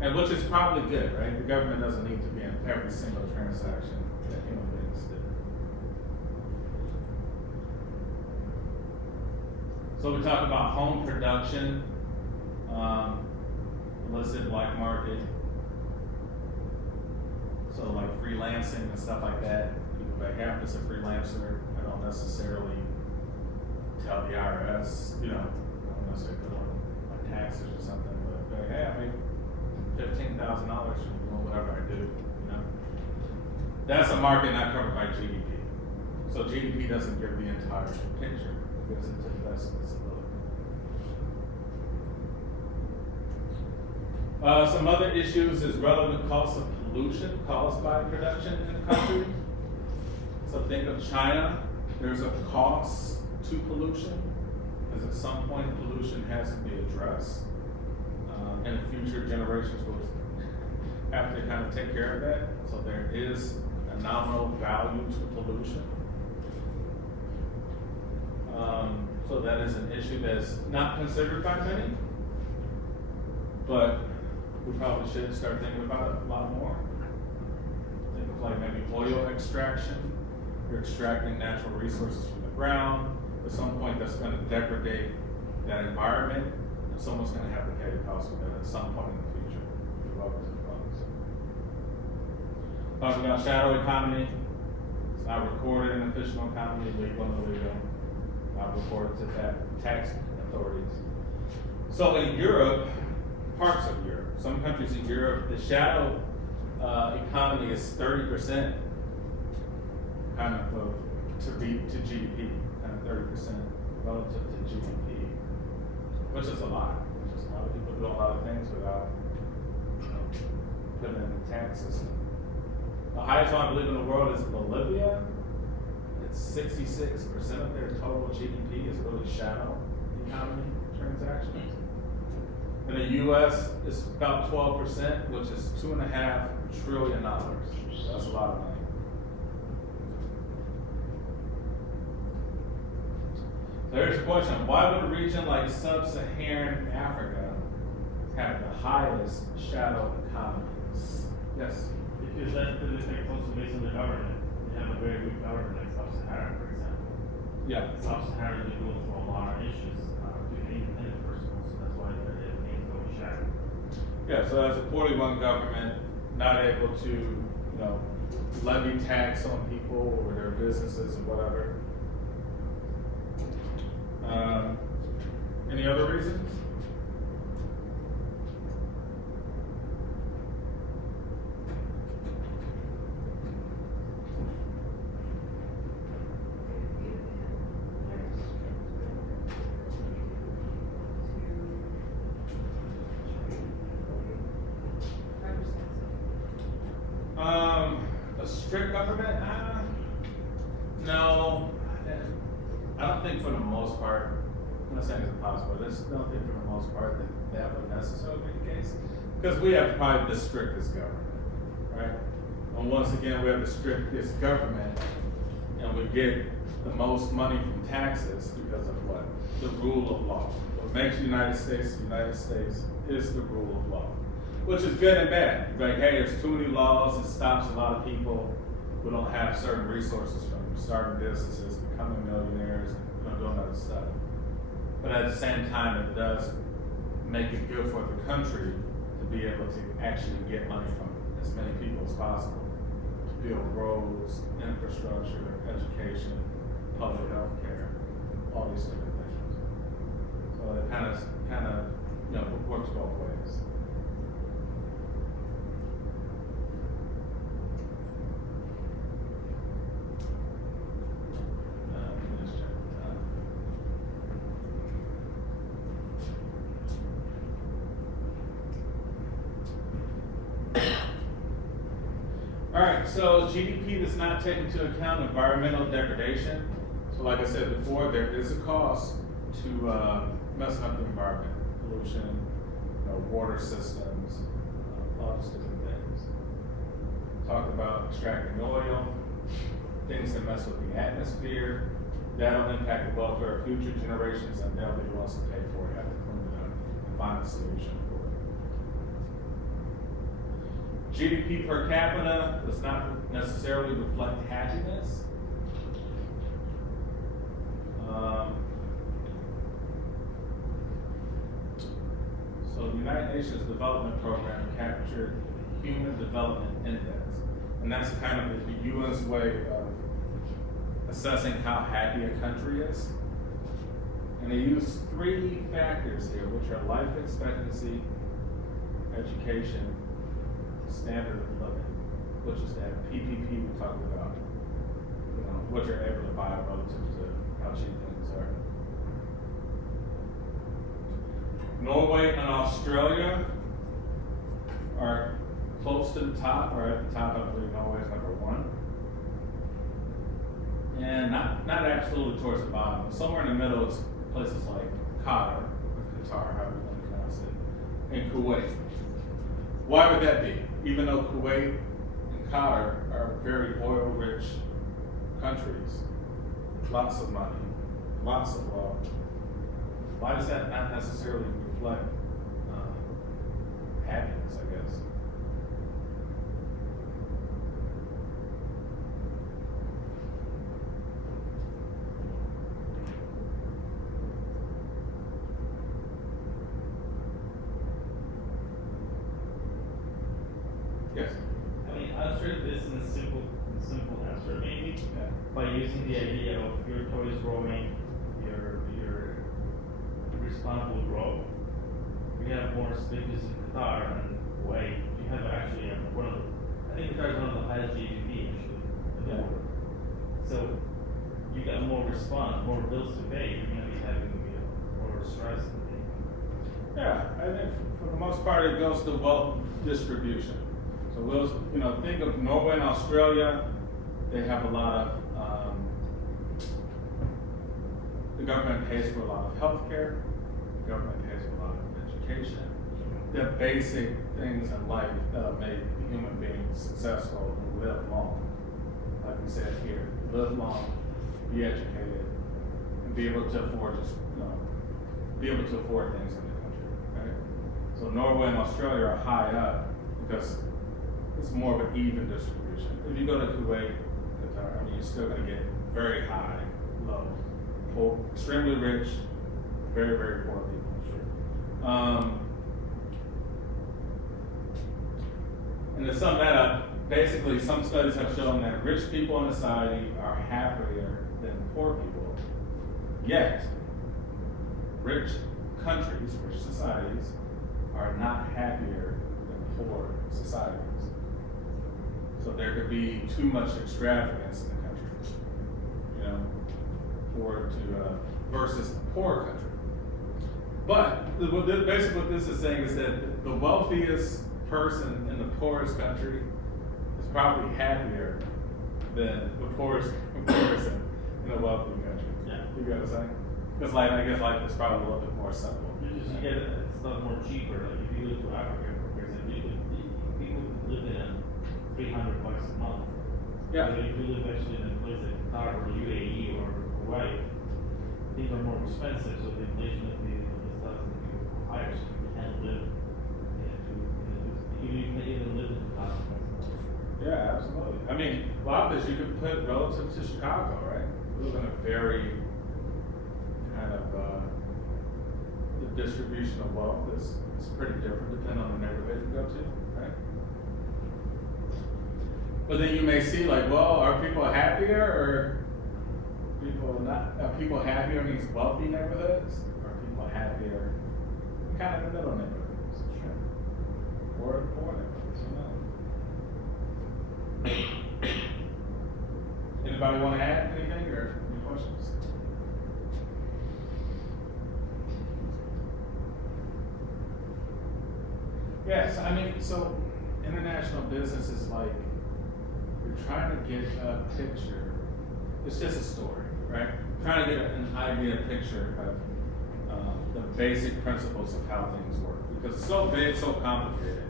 that. And which is probably good, right? The government doesn't need to be in every single transaction that human beings do. So we talk about home production, illicit black market. So like freelancing and stuff like that. People like, yeah, I'm just a freelancer. I don't necessarily tell the IRS, I don't necessarily put on my taxes or something, but like, hey, I make $15,000 from doing whatever I do, That's a market not covered by GDP. So GDP doesn't give the entire picture. It gives it to the best of its ability. Some other issues is relevant costs of pollution caused by production in the country. So think of China. There's a cost to pollution, because at some point pollution has to be addressed, and future generations will have to kind of take care of that. So there is a nominal value to pollution. that is an issue that's not considered by many, but we probably should start thinking about it a lot more. Think of like maybe oil extraction. You're extracting natural resources from the ground. At some point, that's going to degrade that environment, and someone's going to have to pay the cost of that at some point in the future. Talking about shadow economy. It's not recorded in official economy, legal and illegal. Not reported to tax authorities. So in Europe, parts of Europe, some countries in Europe, the shadow economy is 30% kind of to GDP, kind of 30% relative to GDP, which is a lot. Which is a lot of people do a lot of things without putting in the tax system. The highest one I believe in the world is Bolivia. It's 66% of their total GDP is really shadow economy transactions. In the US, it's about 12%, which is $2.5 trillion. That's a lot of money. There's a question, why would a region like sub-Saharan Africa have the highest shadow economies? Yes? Because that's the district also based on the government. They have a very weak government, like Sub-Saharan, for example. Yeah. Sub-Saharan is going through a lot of issues to get independent first of all, so that's why their name is going shadow. Yeah, so that's a poorly run government, not able to, levy tax on people or their businesses or whatever. Any other reasons? A strict government? No. I don't think for the most part, I'm not saying it's impossible, I just don't think for the most part that would necessarily be the case. Because we have probably the strictest government, right? And once again, we have the strictest government, and we get the most money from taxes because of what? The rule of law. What makes the United States is the rule of law. Which is good and bad. Like, hey, there's too many laws, it stops a lot of people who don't have certain resources from starting businesses, becoming millionaires, doing other stuff. But at the same time, it does make it good for the country to be able to actually get money from as many people as possible to build roads, infrastructure, education, public health care, all these different things. So it kind of works both ways. Alright, so GDP does not take into account environmental degradation. So like I said before, there is a cost to messing up the environment. Pollution, water systems, all these different things. Talked about extracting oil, things that mess with the atmosphere. That'll impact the welfare of future generations, and they'll be the ones to pay for it, have to clean it up and find a solution for it. GDP per capita does not necessarily reflect happiness. So the United Nations Development Program captured the Human Development Index, and that's kind of the UN's way of assessing how happy a country is. And they use 3 factors here, which are life expectancy, education, standard of living, which is that PPP we talked about, what you're able to buy relative to how cheap things are. Norway and Australia are close to the top, or at the top. I believe Norway is number 1. And not absolutely towards the bottom. Somewhere in the middle is places like Qatar, or Qatar, however you want to pronounce it, and Kuwait. Why would that be? Even though Kuwait and Qatar are very oil-rich countries, lots of money, lots of wealth. Why does that not necessarily reflect happiness, I guess? Yes. I mean, answer this in a simple answer, maybe. Yeah. By using the idea of your toys growing, your responsible growth. We have more spaces in Qatar and Kuwait. We have actually one of the, I think Qatar is one of the highest GDP actually in the Yeah. world. So you got more response, more bills to pay. You're gonna be having more stress. Yeah, I think for the most part it goes to wealth distribution. So we'll, think of Norway and Australia. They have a lot of, the government pays for a lot of healthcare. The government pays for a lot of education. The basic things in life that make human beings successful and live long. Like we said here, live long, be educated, and be able to afford be able to afford things in the country, right? So Norway and Australia are high up because it's more of an even distribution. If you go to Kuwait, Qatar, I mean, you're still gonna get very high, low, poor, extremely rich, very, very poor people. And to sum that up, basically some studies have shown that rich people in society are happier than poor people, yet rich countries, rich societies, are not happier than poor societies. So there could be too much extravagance in the country, versus a poor country. But basically what this is saying is that the wealthiest person in the poorest country is probably happier than the poorest person in a wealthy country. Yeah. You get what I'm saying? Because I guess life is probably a little bit more simple. You just get it's not more cheaper. Like if you go to Africa, for example, people could live in $300 a month. Yeah. But if you live actually in a place like Qatar or UAE or Kuwait, these are more expensive, so the inflation of the stuff is higher, so you can't live. You can't even live in Qatar. Yeah, absolutely. I mean, a lot of this you could put relative to Chicago, right? We live in a very kind of the distribution of wealth is pretty different depending on the neighborhood you go to, right? But then you may see like, well, are people happier or people not? Are people happier in these wealthy neighborhoods? Or are people happier in kind of the middle neighborhoods? Sure. Or poor neighborhoods, Anybody want to add anything or any questions? Yes, I mean, so international business is like you're trying to get a picture. It's just a story, right? Trying to get an idea, picture of the basic principles of how things work. Because it's so big, so complicated,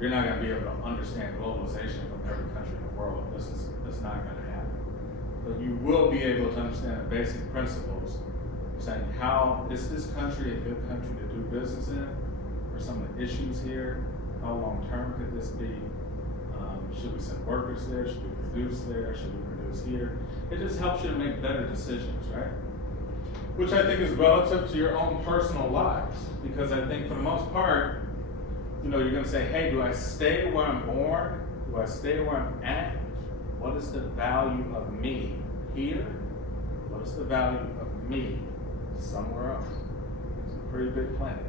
you're not going to be able to understand globalization from every country in the world. That's not going to happen. But you will be able to understand the basic principles, saying how is this country a good country to do business in? Or some of the issues here? How long term could this be? Should we send workers there? Should we produce there? Should we produce here? It just helps you to make better decisions, right? Which I think is relative to your own personal lives. Because I think for the most part, you're going to say, hey, do I stay where I'm born? Do I stay where I'm at? What is the value of me here? What is the value of me somewhere else? It's a pretty big planet,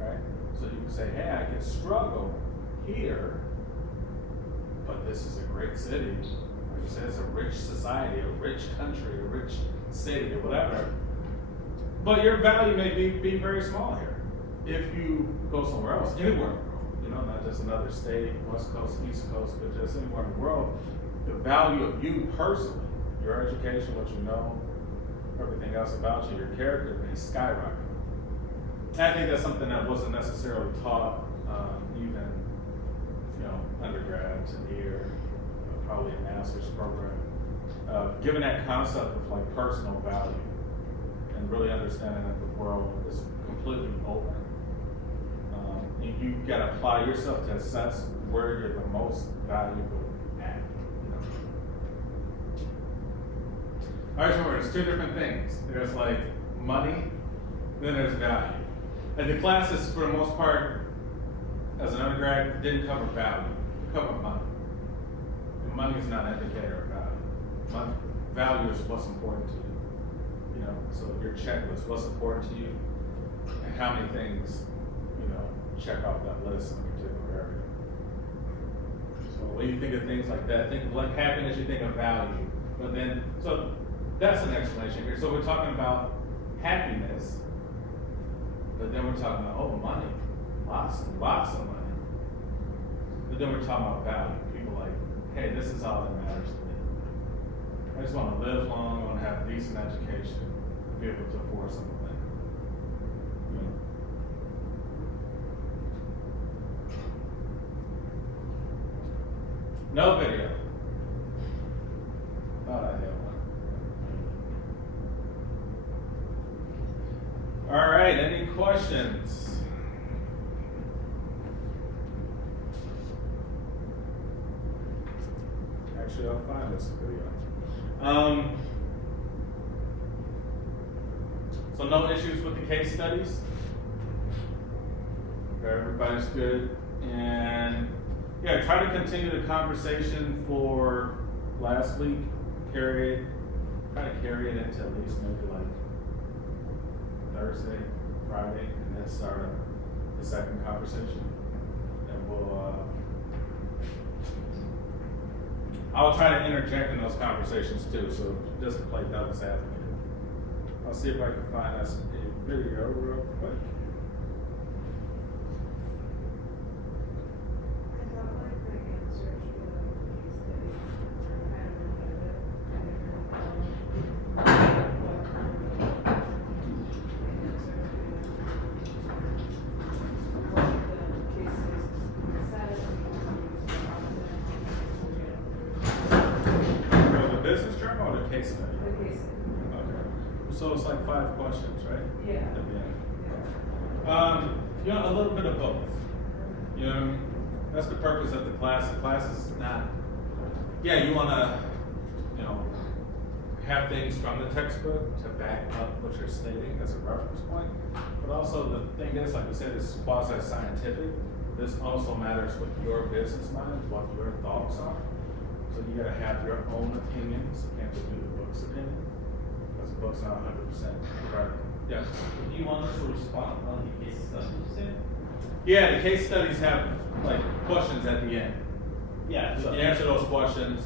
right? So you can say, hey, I can struggle here, but this is a great city. Like you said, it's a rich society, a rich country, a rich city, or whatever. But your value may be very small here. If you go somewhere else, anywhere in the world, not just another state, West Coast, East Coast, but just anywhere in the world, the value of you personally, your education, what you know, everything else about you, your character may skyrocket. And I think that's something that wasn't necessarily taught even, undergrads and here, probably a master's program. Given that concept of like personal value, and really understanding that the world is completely open. And you gotta apply yourself to assess where you're the most valuable at. You know? I always remember there's two different things. There's like money, then there's value. And the classes, for the most part, as an undergrad, didn't cover value, it covered money. And money is not an indicator of value. Value is what's important to you. You know, so your checklist, what's important to you, and how many things, you know, check off that list in a particular area. So when you think of things like that, think of like happiness, you think of value. But then, so that's an explanation here. So we're talking about happiness, but then we're talking about, oh, money, lots and lots of money. But then we're talking about value. People like, hey, this is all that matters to me. I just want to live long, I want to have a decent education, be able to afford something. You know. No video. Thought I had one. All right, any questions? Actually, I'll find this video. So no issues with the case studies? Everybody's good. And yeah, try to continue the conversation for last week. Try to carry it into at least maybe like Thursday, Friday, and then start the second conversation. And I'll try to interject in those conversations too, so just to play devil's advocate. I'll see if I can find us a video real quick. I felt like my answers for the case study were kind of repetitive. I didn't really follow what my answers were. What the cases said, The business journal or the case study? the case study. Okay. So it's like 5 questions, right? Yeah. At the end. Yeah. You know, a little bit of both. You know, that's the purpose of the class. The class is not, yeah, you want to, you know, have things from the textbook to back up what you're stating as a reference point. But also the thing is, like we said, it's quasi-scientific. This also matters with your business mind, what your thoughts are. So you gotta have your own opinions. You can't just do the book's opinion. Because the book's not 100% correct. Yes? Do you want us to respond on the case study you said? Yeah, the case studies have like questions at the end. Yeah, So so you answer those questions,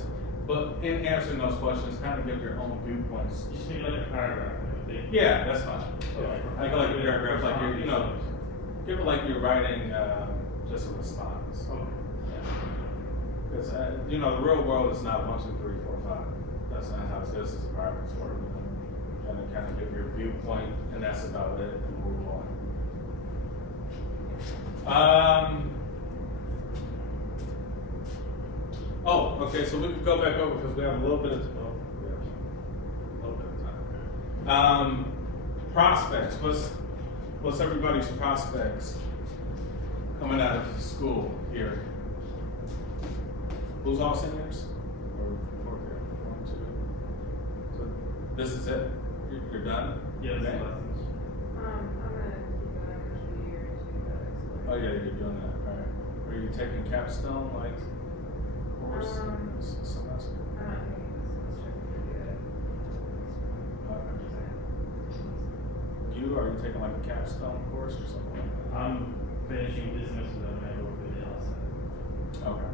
but in answering those questions, kind of give your own viewpoints. just maybe like a paragraph, I think. Yeah, that's fine. Yeah. Like a paragraph, like you're, you know, give it like you're writing just a response. Okay. Because you know, the real world is not 1, 2, 3, 4, 5. That's not how business environments work. You know? And then kind of give your viewpoint, and that's about it, and move on. Oh, okay, so we can go back over because we have a little bit of time. Prospects. What's everybody's prospects coming out of school here? Who's all seniors? Or 4 here? 1, 2. So this is it. You're done. Yes, Okay. lessons. I'm gonna keep it over 2 years because. Oh yeah, you're doing that. All right. Are you taking capstone like course semester? I'm not taking this semester to do it. You are you taking like a capstone course or something like that? I'm finishing this semester, then I go for the outside. Okay.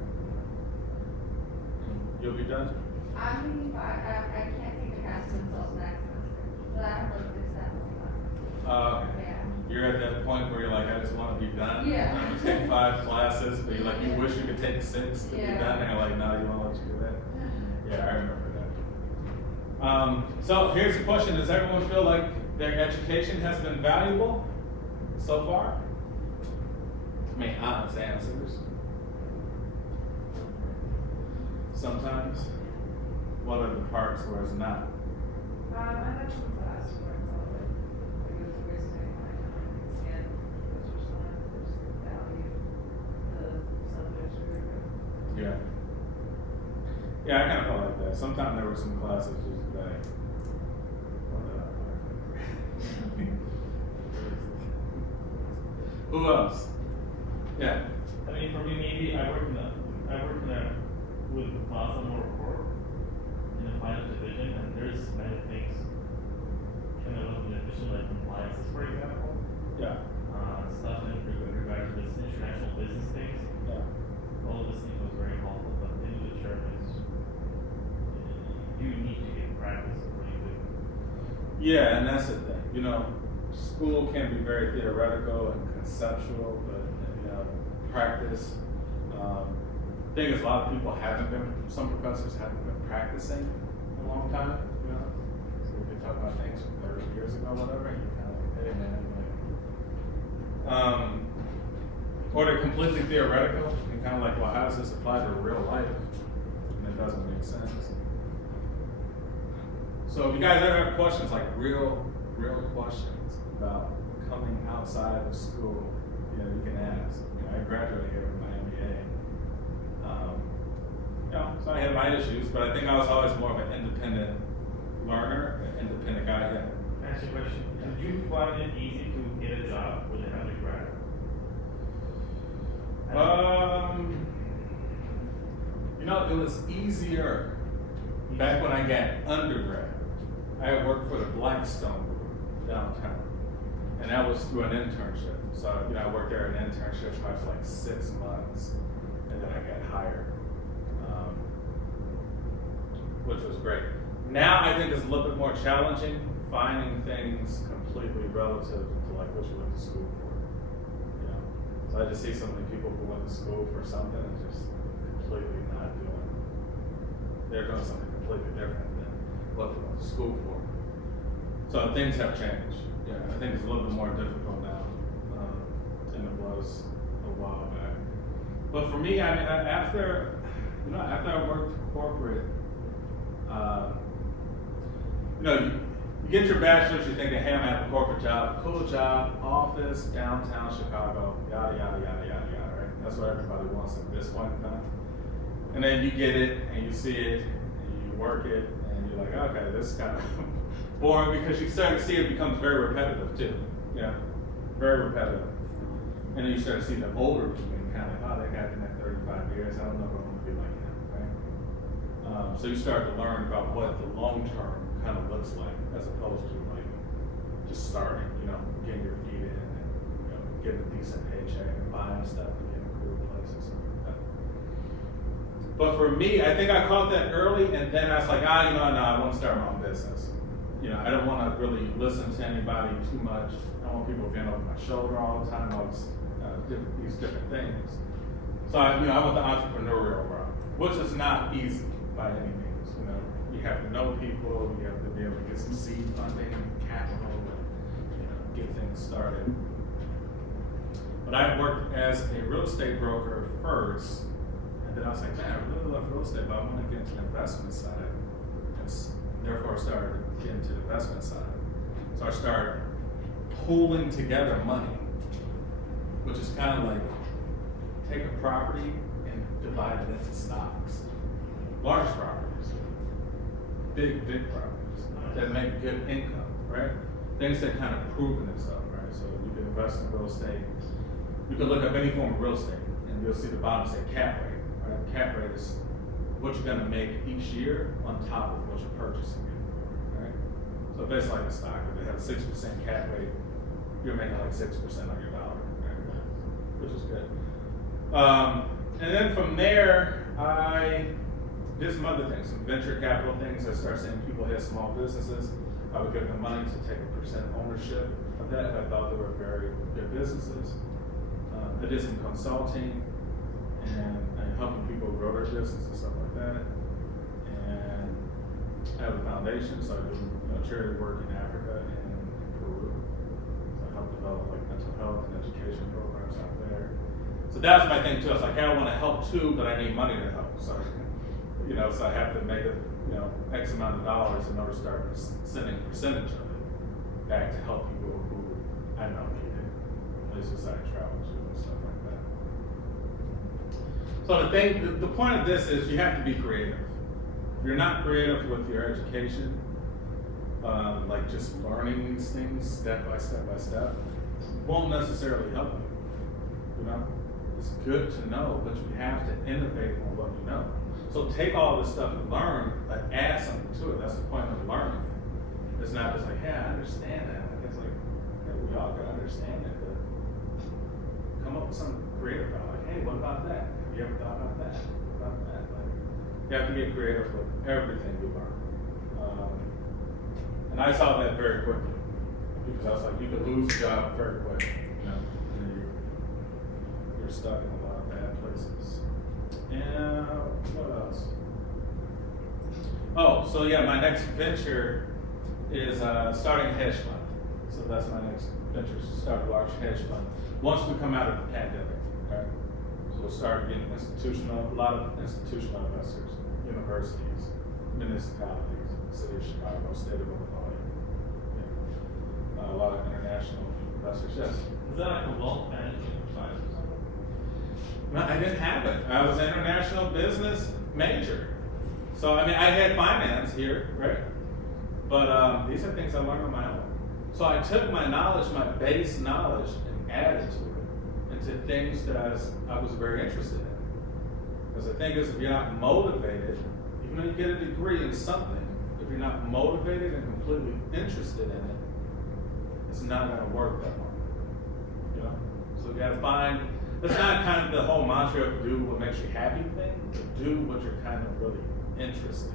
You'll be done? I'm thinking I can't take the cast until next semester, but I have like this that one. Okay. Yeah. You're at that point where you're like, I just want to be done. Yeah. You take 5 classes, but you're like, you wish you could take 6 to be Yeah. done, and you're like, no, you won't let you do that. Yeah, I remember that. So here's the question: does everyone feel like their education has been valuable so far? I mean, honest answers. Sometimes. What are the parts where it's not? I had some classes where I felt like Yeah, I kind of felt like that. Sometimes there were some classes just like, who else? Yeah. I mean, for me, maybe I work in a with the Plaza more report in the finance division, and there's many things kind of beneficial, like compliances, for example. Yeah. Stuff in regard to this international business things. Yeah. All of this thing was very helpful, but in the term is you need to get practice before you do. Yeah, and that's the thing. You know, school can be very theoretical and conceptual, but you know, practice. Thing is, a lot of people haven't been. Some professors haven't been practicing in a long time. You know, so we could talk about things from 30 years ago, whatever. And you're kind of like, hey man, like, or they're completely theoretical. And kind of like, well, how does this apply to real life? And it doesn't make sense. So if you guys ever have questions, like real questions about coming outside of school, you know, you can ask. You know, I graduated here with my MBA. You know, so I had my issues, but I think I was always more of an independent learner, an independent guy. Yeah. Ask you a question. Did you find it easy to get a job with an undergrad? You know, it was easier back when I got undergrad. I worked for the Blackstone Group downtown, and that was through an internship. So, you know, I worked there in an internship for like 6 months, and then I got hired, which was great. Now I think it's a little bit more challenging finding things completely relative to like what you went to school for. You know, so I just see so many people who went to school for something and just completely not doing. They're doing something completely different than what they went to school for. So things have changed. Yeah, I think it's a little bit more difficult now than it was a while back. But for me, I mean, after I worked corporate, you know, you get your bachelor's, you're thinking, hey, I'm gonna have a corporate job, cool job, office, downtown Chicago, yada, yada, yada, yada, yada, right? That's what everybody wants at this point in time. And then you get it, and you see it, and you work it, and you're like, okay, this is kind of boring, because you start to see it becomes very repetitive too, you know, very repetitive. And then you start to see the older people, and kind of like, oh, that guy's been at 35 years, I don't know if I want to be like him, right? So you start to learn about what the long term kind of looks like, as opposed to like just starting, you know, getting your feet in and, you know, getting a decent paycheck and buying stuff and getting cool places and like that. But for me, I think I caught that early, and then I was like, no, I want to start my own business. You know, I don't want to really listen to anybody too much. I don't want people being over my shoulder all the time, all these different things. So I went the entrepreneurial route, which is not easy by any means. You know, you have to know people, you have to be able to get some seed funding, capital, and, you know, get things started. But I worked as a real estate broker first, and then I was like, man, I really love real estate, but I want to get into the investment side. And therefore, I started getting to the investment side. So I started pooling together money, which is kind of like take a property and divide it into stocks. Large properties, big properties that make good income, right? Things that kind of proven themselves, right? So you can invest in real estate. You can look up any form of real estate, and you'll see the bottom say cap rate, right? Cap rate is what you're going to make each year on top of what you're purchasing it for, right? So basically like a stock, if they have a 6% cap rate, you're making like 6% on your dollar, right? Which is good. And then from there, I did some other things, some venture capital things. I started seeing people had small businesses. I would give them money to take a percent ownership of that if I thought they were very good businesses. I did some consulting and helping people grow their business and stuff like that. And I have a foundation, so I do charity work in Africa and in Peru. So I help develop like mental health and education programs out there. So that's my thing too. I was like, hey, I want to help too, but I need money to help. So, so I have to make X amount of dollars in order to start sending a percentage of it back to help people who I know need it, places I travel to and stuff like that. So the point of this is you have to be creative. If you're not creative with your education, like just learning these things step by step, won't necessarily help you. You know, it's good to know, but you have to innovate on what you know. So take all this stuff and learn, but add something to it. That's the point of learning. It's not just like, yeah, I understand that. Like, it's like, yeah, we all can understand it, but come up with something creative about it. Like, hey, what about that? Have you ever thought about that? What about that? Like, you have to get creative with everything you learn. And I saw that very quickly, because I was like, you could lose a job very quick, you know, and you're stuck in a lot of bad places. And what else? Oh, so yeah, my next venture is starting a hedge fund. So that's my next venture, is start a large hedge fund. Once we come out of the pandemic, right? So we'll start getting a lot of institutional investors, universities, municipalities, city of Chicago, state of Illinois, a lot of international investors, yes. Is that like a wealth management class or something? No, I didn't have it. I was an international business major. So, I mean, I had finance here, right? But these are things I learned on my own. So I took my knowledge, my base knowledge, and added to it into things that I was very interested in. Because the thing is, if you're not motivated, even though you get a degree in something, if you're not motivated and completely interested in it, it's not going to work that long. You know? So you got to find, it's not kind of the whole mantra of do what makes you happy thing, but do what you're kind of really interested in.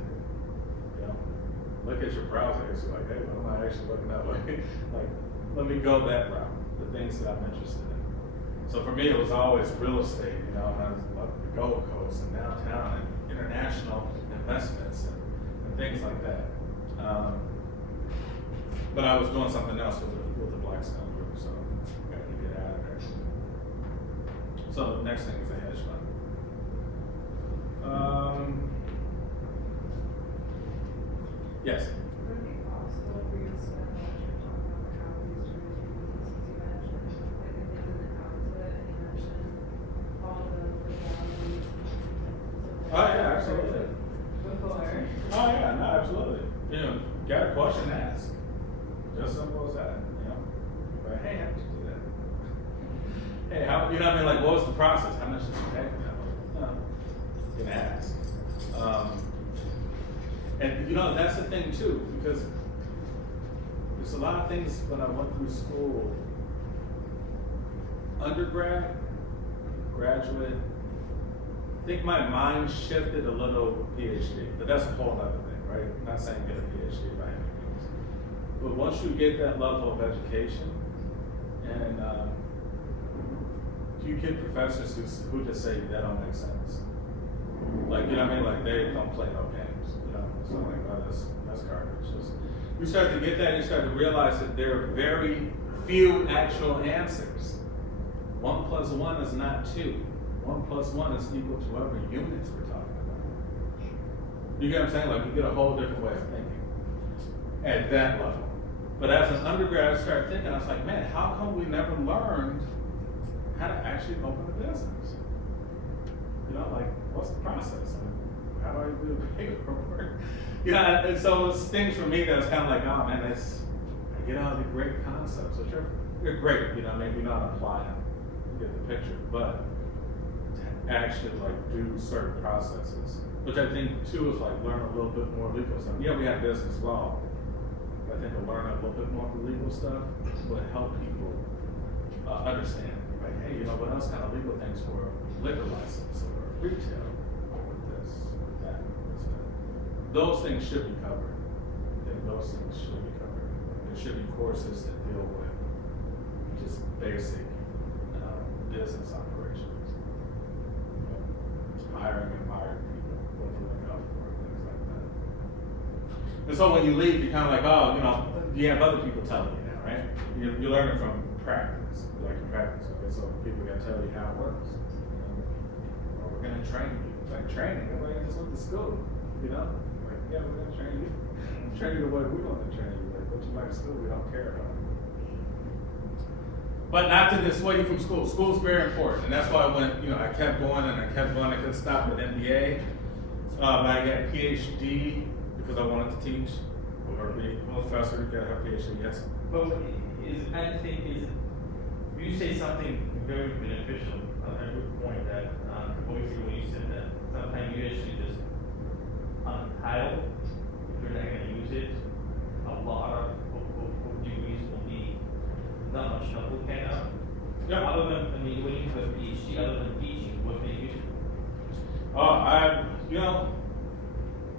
You know? Look at your browser and you're like, hey, what am I actually looking up? Like, let me go that route, the things that I'm interested in. So for me, it was always real estate, you know, and I was up the Gold Coast and downtown and international investments and things like that. But I was doing something else with the Blackstone group, so I got to get out of there. So the next thing is a hedge fund. Yes. Would it be possible for you to spend more time talking about how these two businesses you mentioned, like the ins and outs of it, and you mentioned all the legalities? Oh yeah, absolutely. Before. Oh yeah, no, absolutely. You know, got a question to ask. Just simple as that, you know. But hey, how did you do that? Hey, how, you know what I mean? Like, what was the process? How much did you pay? You can ask. And you know, that's the thing too, because there's a lot of things when I went through school, undergrad, graduate, I think my mind shifted a little PhD, but that's a whole other thing, right? I'm not saying get a PhD by any means. But once you get that level of education, and you get professors who just say that don't make sense. Like, you know what I mean? Like, they don't play no games, you know? So like, oh, that's garbage. You start to get that, you start to realize that there are very few actual answers. 1 + 1 is not 2. 1 + 1 is equal to whatever units we're talking about. You get what I'm saying? Like, you get a whole different way of thinking at that level. But as an undergrad, I started thinking, I was like, man, how come we never learned how to actually open a business? You know, like, what's the process? I mean, how do I do the paperwork? You know, and so it's things for me that was kind of like, oh man, I get all the great concepts, which they're great, you know, maybe not apply them, you get the picture, but to actually like do certain processes, which I think too is like learn a little bit more legal stuff. Yeah, we have business law. I think to learn a little bit more of the legal stuff would help people understand, like, hey, you know, what else kind of legal things for a liquor license or retail, with this, with that, with that. Those things should be covered. I think those things should be covered. There should be courses that deal with just basic business operations, you know, hiring and firing people, what to look out for, things like that. And so when you leave, you're kind of like, oh, you know, you have other people telling you now, right? You learn it from practice, like practice. Okay? So people are gonna tell you how it works. You know? Or we're gonna train you. It's like training. Everybody just went to school, you know? Like, yeah, we're gonna train you. Train you the way we want to train you. Like, what you like at school, we don't care about. But not to dissuade you from school. School's very important, and that's why I went. You know, I kept going and I kept going. I couldn't stop at MBA. I got PhD because I wanted to teach, or be a professor, got her PhD, yes. But I think you say something very beneficial, a good point that, obviously when you said that, sometimes you actually just, on the title, if you're not gonna use it, a lot of degrees will be not much help with kind of. Yeah. Other than, I mean, when you have a PhD, other than teaching, what can you use it for?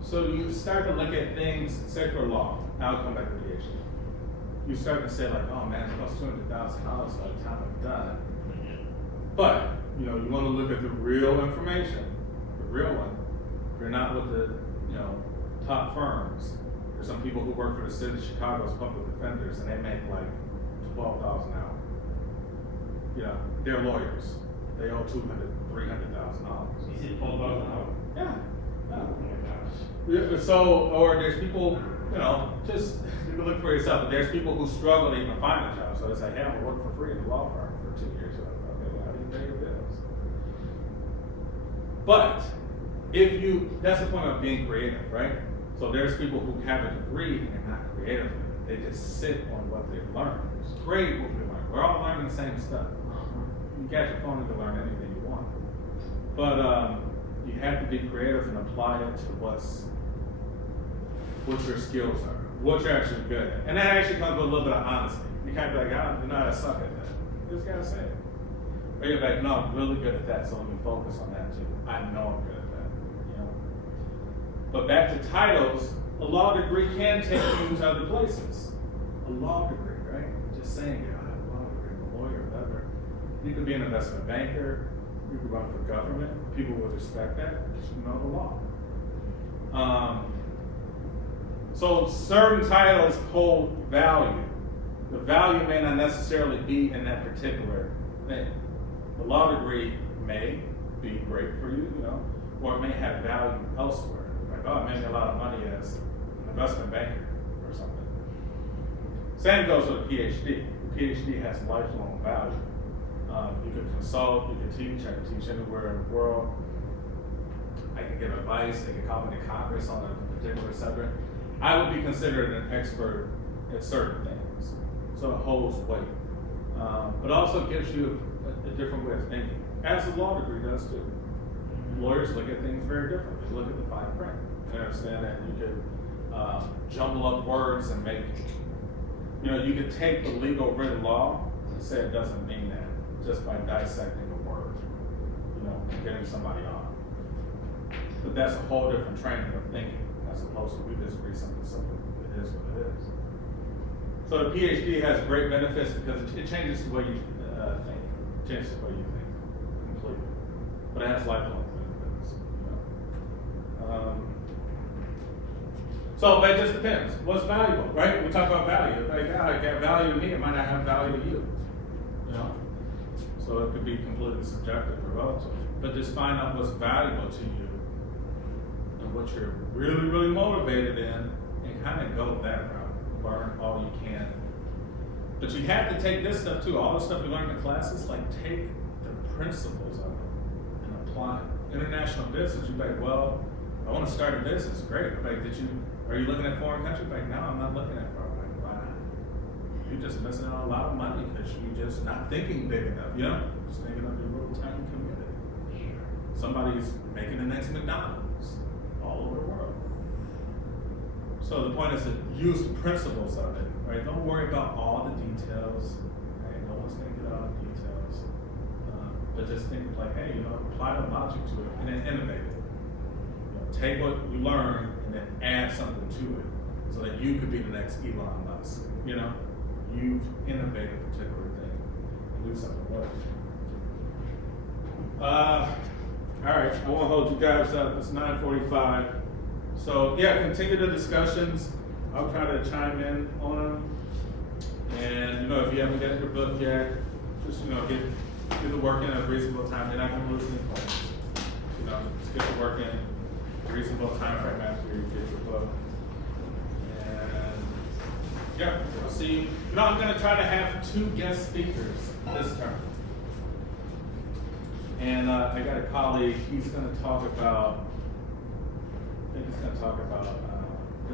So you start to look at things, say for law, I'll come back to PhD. You start to say like, oh man, it costs $200,000 by the time I'm done. But, you want to look at the real information, the real one. If you're not with the, top firms, there's some people who work for the city of Chicago's public defenders and they make like $12,000 an hour. They're lawyers. They owe $200,000, $300,000. Is it $12 an hour? Yeah. Oh my gosh. Yeah, so, or there's people, just you can look for yourself. But there's people who struggle to even find a job. So it's like, hey, I'm gonna work for free in a law firm for 2 years. You're like, okay, well, how do you pay your bills? But that's the point of being creative, right? So there's people who have a degree and they're not creative. They just sit on what they've learned. It's great what we learn. We're all learning the same stuff. You can catch your phone and you can learn anything you want. But you have to be creative and apply it to what your skills are, what you're actually good at. And that actually comes with a little bit of honesty. You can't be like, you know how to suck at that. You just gotta say it. Or you're like, no, I'm really good at that, so let me focus on that too. I know I'm good at that. But back to titles, a law degree can take you to other places. A law degree, right? Just saying, I have a law degree, I'm a lawyer, whatever. You could be an investment banker. You could run for government. People would respect that because you know the law. So certain titles hold value. The value may not necessarily be in that particular thing. The law degree may be great for you, or it may have value elsewhere. Like, oh, it made me a lot of money as an investment banker or something. Same goes with a PhD. The PhD has lifelong value. You could consult, you could teach, I could teach anywhere in the world. I could give advice, they could call me to Congress on a particular subject. I would be considered an expert at certain things. So it holds weight. But also gives you a different way of thinking, as a law degree does too. Lawyers look at things very differently. They look at the fine print. They understand that you could jumble up words and make, you could take the legal written law and say it doesn't mean that just by dissecting a word, and getting somebody on. But that's a whole different training of thinking as opposed to we just read something simple. It is what it is. So the PhD has great benefits because it changes the way you think. It changes the way you think completely. But it has lifelong benefits. But it just depends. What's valuable, right? We talk about value. Like, it got value to me, it might not have value to you. So it could be completely subjective or relative. But just find out what's valuable to you and what you're really, really motivated in and kind of go that route. Learn all you can. But you have to take this stuff too. All the stuff you learn in the classes, like take the principles of it and apply it. International business, you're like, well, I want to start a business. Great. Like, are you looking at foreign countries? Like, no, I'm not looking at foreign. Like, why not? You're just missing out on a lot of money because you're just not thinking big enough, Just thinking of your little tiny community. Somebody's making the next McDonald's all over the world. So the point is to use the principles of it, right? Don't worry about all the details, right? No one's going to get all the details. But just think like, hey, apply the logic to it and then innovate it. Take what you learn and then add something to it so that you could be the next Elon Musk, You've innovated a particular thing and do something with it. All right, I won't hold you guys up. It's 9:45. So yeah, continue the discussions. I'll try to chime in on them. And if you haven't got your book yet, just get the work in at a reasonable time. You're not going to lose any points. Just get the work in a reasonable time frame after you get your book. And yeah, I'll see you. I'm going to try to have 2 guest speakers this term. And I got a colleague. He's going to talk about think he's gonna talk about,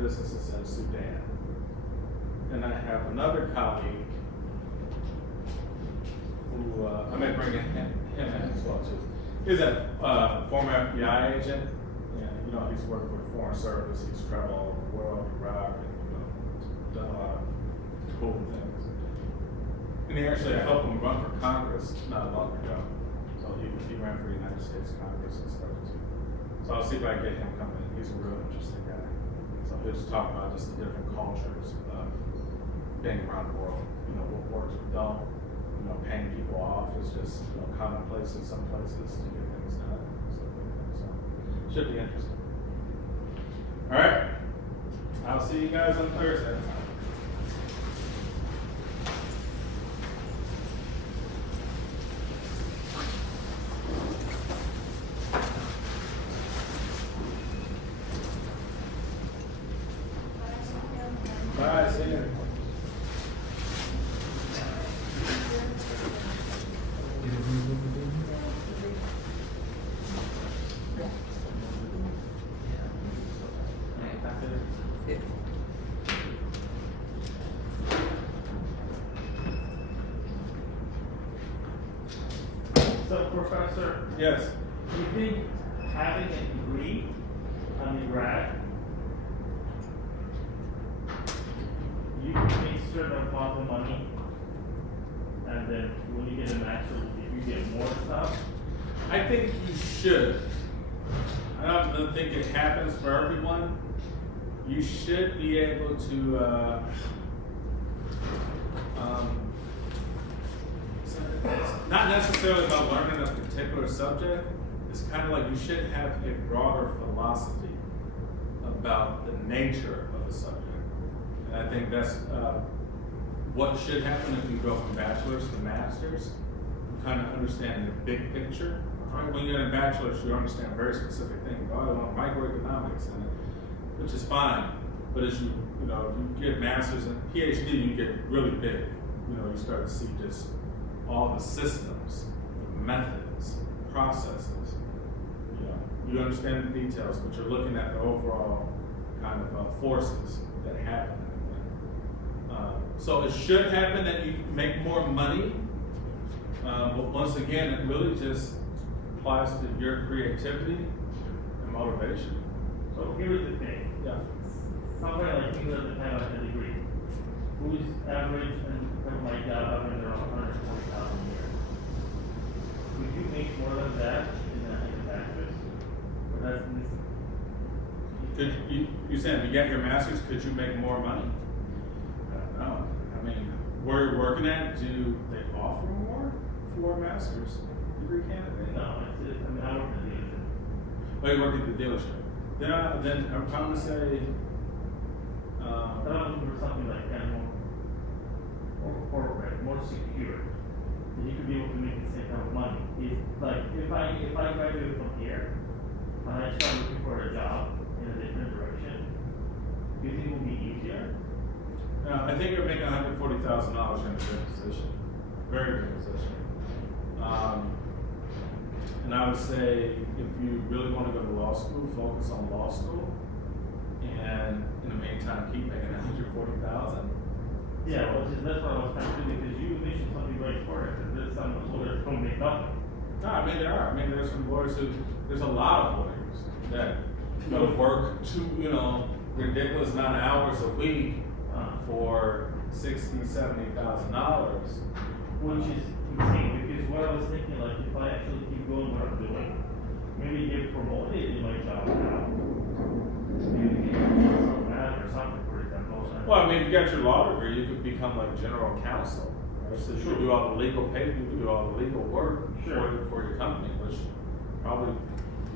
businesses in Sudan. And I have another colleague who, I may bring him in as well too. He's a, former FBI agent, and, you know, he's worked with Foreign Service, he's traveled all over the world, Iraq, and, you know, done a lot of cool things. And he actually, I helped him run for Congress not long ago. So he ran for the United States Congress and stuff too. So I'll see if I can get him come in. He's a real interesting guy. So he'll just talk about just the different cultures of being around the world. You know, what works, what don't. You know, paying people off is just, you know, commonplace in some places to get things done. So should be interesting. All right. I'll see you guys on Thursday. Bye, see you. So, Professor, Yes. do you think having a degree undergrad, you can make certain amount of money, and then when you get a master's, if you get more stuff? I think you should. I don't think it happens for everyone. You should be able to, it's not necessarily about learning a particular subject. It's kind of like you should have a broader philosophy about the nature of the subject. And I think that's what should happen if you go from bachelor's to master's. You kind of understand the big picture. Right? When you're in a bachelor's, you understand very specific things. Oh, I want microeconomics, which is fine. But as you know, if you get master's and PhD, you get really big. You know, you start to see just all the systems, methods, processes. You know, you understand the details, but you're looking at the overall kind of forces that happen. So it should happen that you make more money, but once again, it really just applies to your creativity and motivation. So here's the thing. Yeah. Somewhere like me doesn't have a degree, who's average and from my job having around 140,000 a year. Would you make more than that in a bachelor's? Or that's missing? Could you said if you get your master's, could you make more money? I don't know. I mean, where you're working at, do they offer more for a master's degree candidate? No, it's, I mean, I work in the dealership. Oh, you work at the dealership. Then I'm trying to say, But I'm looking for something like that more corporate, more secure. That you could be able to make the same kind of money. If like if I graduate from here and I start looking for a job in a different direction, do you think it will be easier? I think you're making $140,000 in a good position, very good position. And I would say if you really want to go to law school, focus on law school, and in the meantime keep making $140,000. Yeah, well, that's what I was trying to do because you mentioned something very important. That there's some lawyers who make nothing. No, I mean there are. I mean there's some lawyers there's a lot of lawyers that work ridiculous amount of hours a week for $60,000, $70,000. Which is insane because what I was thinking, like if I actually keep doing what I'm doing, maybe get promoted in my job now. Maybe get some math or something, for example. Well, I mean, if you got your law degree, you could become like general counsel. Right? So you could do all the legal paper, you could do all the legal work for your company, which probably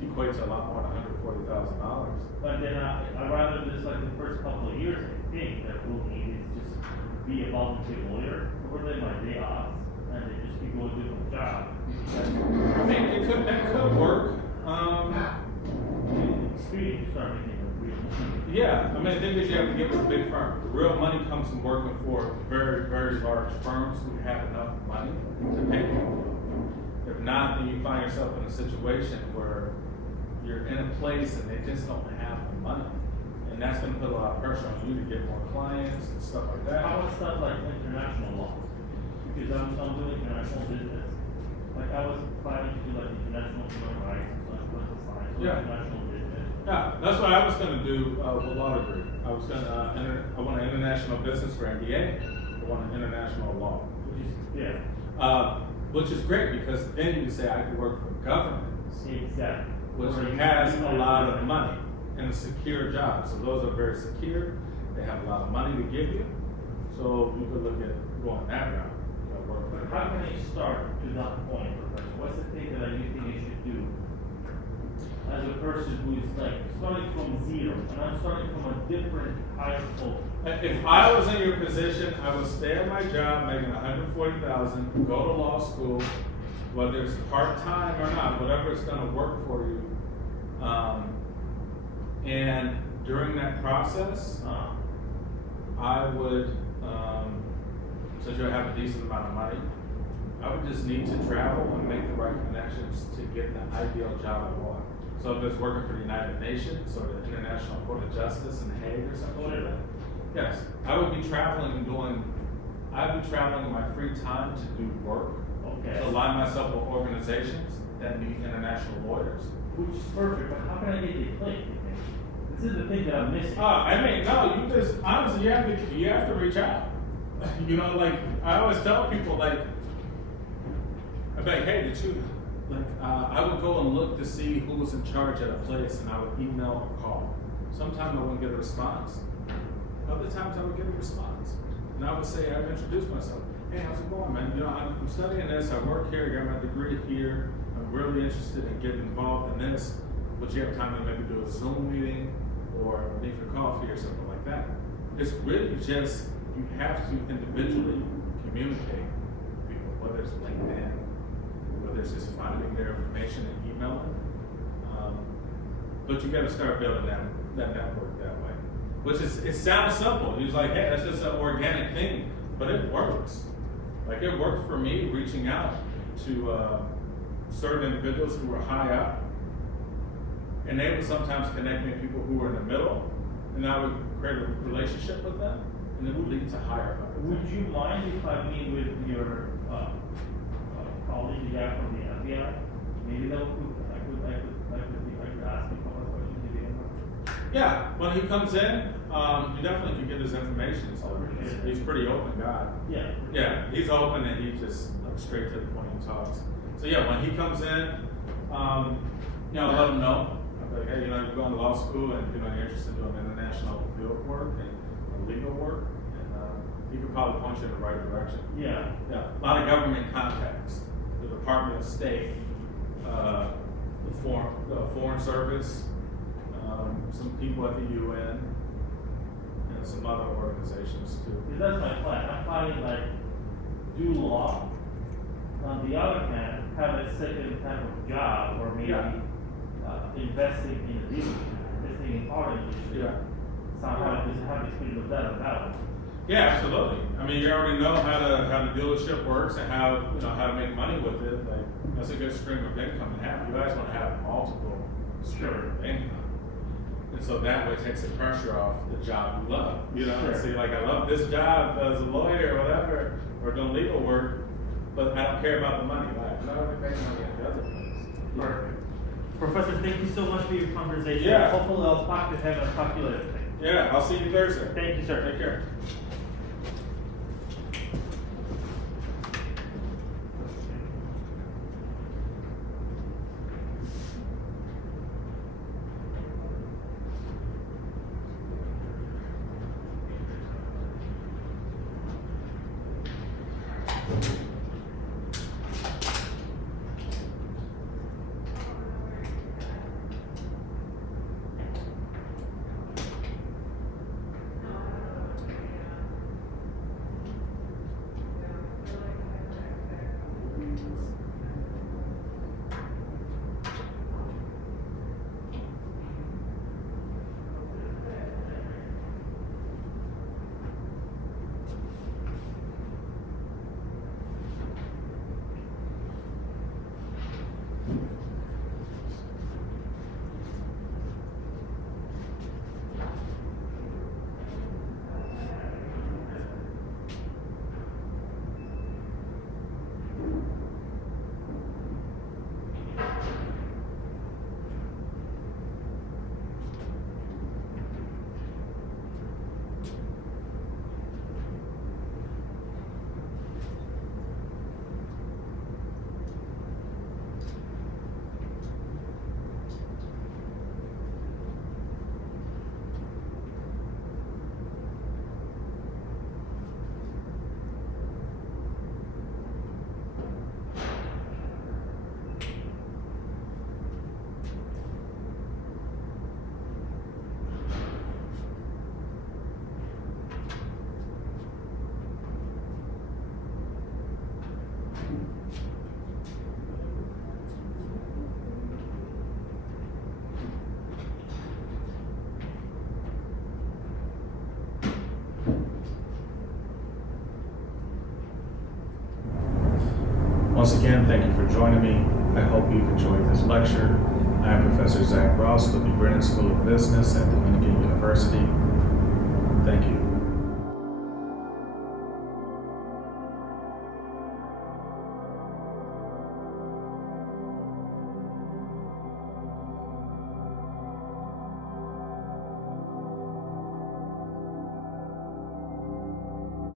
equates to a lot more than $140,000. But then I'd rather just like the first couple of years, I think that we'll need is just be a volunteer lawyer, or then my day off, and then just keep going doing my job. I mean, that could work. Experience, start making a real money. Yeah, I mean, the thing is you have to get with a big firm. The real money comes from working for very, very large firms who have enough money to pay people. If not, then you find yourself in a situation where you're in a place and they just don't have the money. And that's gonna put a lot of pressure on you to get more clients and stuff like that. How about stuff like international law? Because I'm doing international business. Like I was planning to do like international human rights, political science, Yeah. international business. Yeah, that's what I was gonna do with law degree. I was gonna, I want an international business for MBA. I want an international law. Which is great because then you can say I could work for governments, Exactly. which Or you has can a do lot it. of money and a secure job. So those are very secure. They have a lot of money to give you. So you could look at going that route. You know, work for But the how can government. I start to that point, Professor? What's the thing that you think I should do? As a person who is like starting from zero, and I'm starting from a different high school. If I was in your position, I would stay at my job making $140,000, go to law school, whether it's part-time or not, whatever it's gonna work for you. And during that process, I would, since you have a decent amount of money, I would just need to travel and make the right connections to get the ideal job I want. So if it's working for the United Nations or the International Court of Justice in The Hague or something like that, yes, I would be traveling and I'd be traveling in my free time to do work, Okay. to align myself with organizations that need international lawyers. Which is perfect, but how can I get the plate? You think? This is the thing that I'm missing. I mean, no, you just, honestly, you have to reach out. You know, like, I always tell people, like, I'm like, hey, did you, like, I would go and look to see who was in charge at a place, and I would email or call. Sometimes I wouldn't get a response. Other times I would get a response. And I would say, I would introduce myself. Hey, how's it going, man? You know, I'm studying this, I work here, I got my degree here. I'm really interested in getting involved in this. Would you have time to maybe do a Zoom meeting or meet for coffee or something like that? It's really just, you have to individually communicate with people, whether it's LinkedIn, whether it's just finding their information and emailing. But you gotta start building that network that way. Which is, it sounds simple. You're like, hey, that's just an organic thing, but it works. Like it worked for me reaching out to certain individuals who were high up, and they would sometimes connect me to people who were in the middle, and I would create a relationship with them, and it would lead to higher up. Would you mind if I meet with your colleague, the guy from the FBI? Maybe that would, I could ask him a couple of questions if you don't mind. Yeah, when he comes in, you definitely can get his information. So he's a pretty open guy. Yeah. Yeah, he's open and he just like straight to the point and talks. So yeah, when he comes in, you know, let him know. I'm like, hey, you know, you're going to law school and you know you're interested in doing international field work and legal work, and he could probably point you in the right direction. Yeah. Yeah, a lot of government contacts, the Department of State, the Foreign Service, some people at the UN, and some other organizations too. Because that's my plan. I'm planning like do law. On the other hand, have a second type of job or maybe Yeah. investing in a dealership, investing in car industry. Yeah. Somehow just have experience of that or that one. Yeah, absolutely. I mean, you already know how the dealership works and how to make money with it. Like that's a good stream of income to have. You guys want to have multiple streams of income, and so that way it takes the pressure off the job you love. You know, Sure. so you're like, I love this job as a lawyer or whatever, or doing legal work, but I don't care about the money. Like, no, I make money at the other place. Perfect. Professor, thank you so much for your conversation. Yeah. Hopefully I'll talk to him and talk to you later. Yeah, I'll see you Thursday. Thank you, sir. Take care. Once again, thank you for joining me. I hope you've enjoyed this lecture. I am Professor Zack Ross with the Brennan School of Business at Dominican University. Thank you.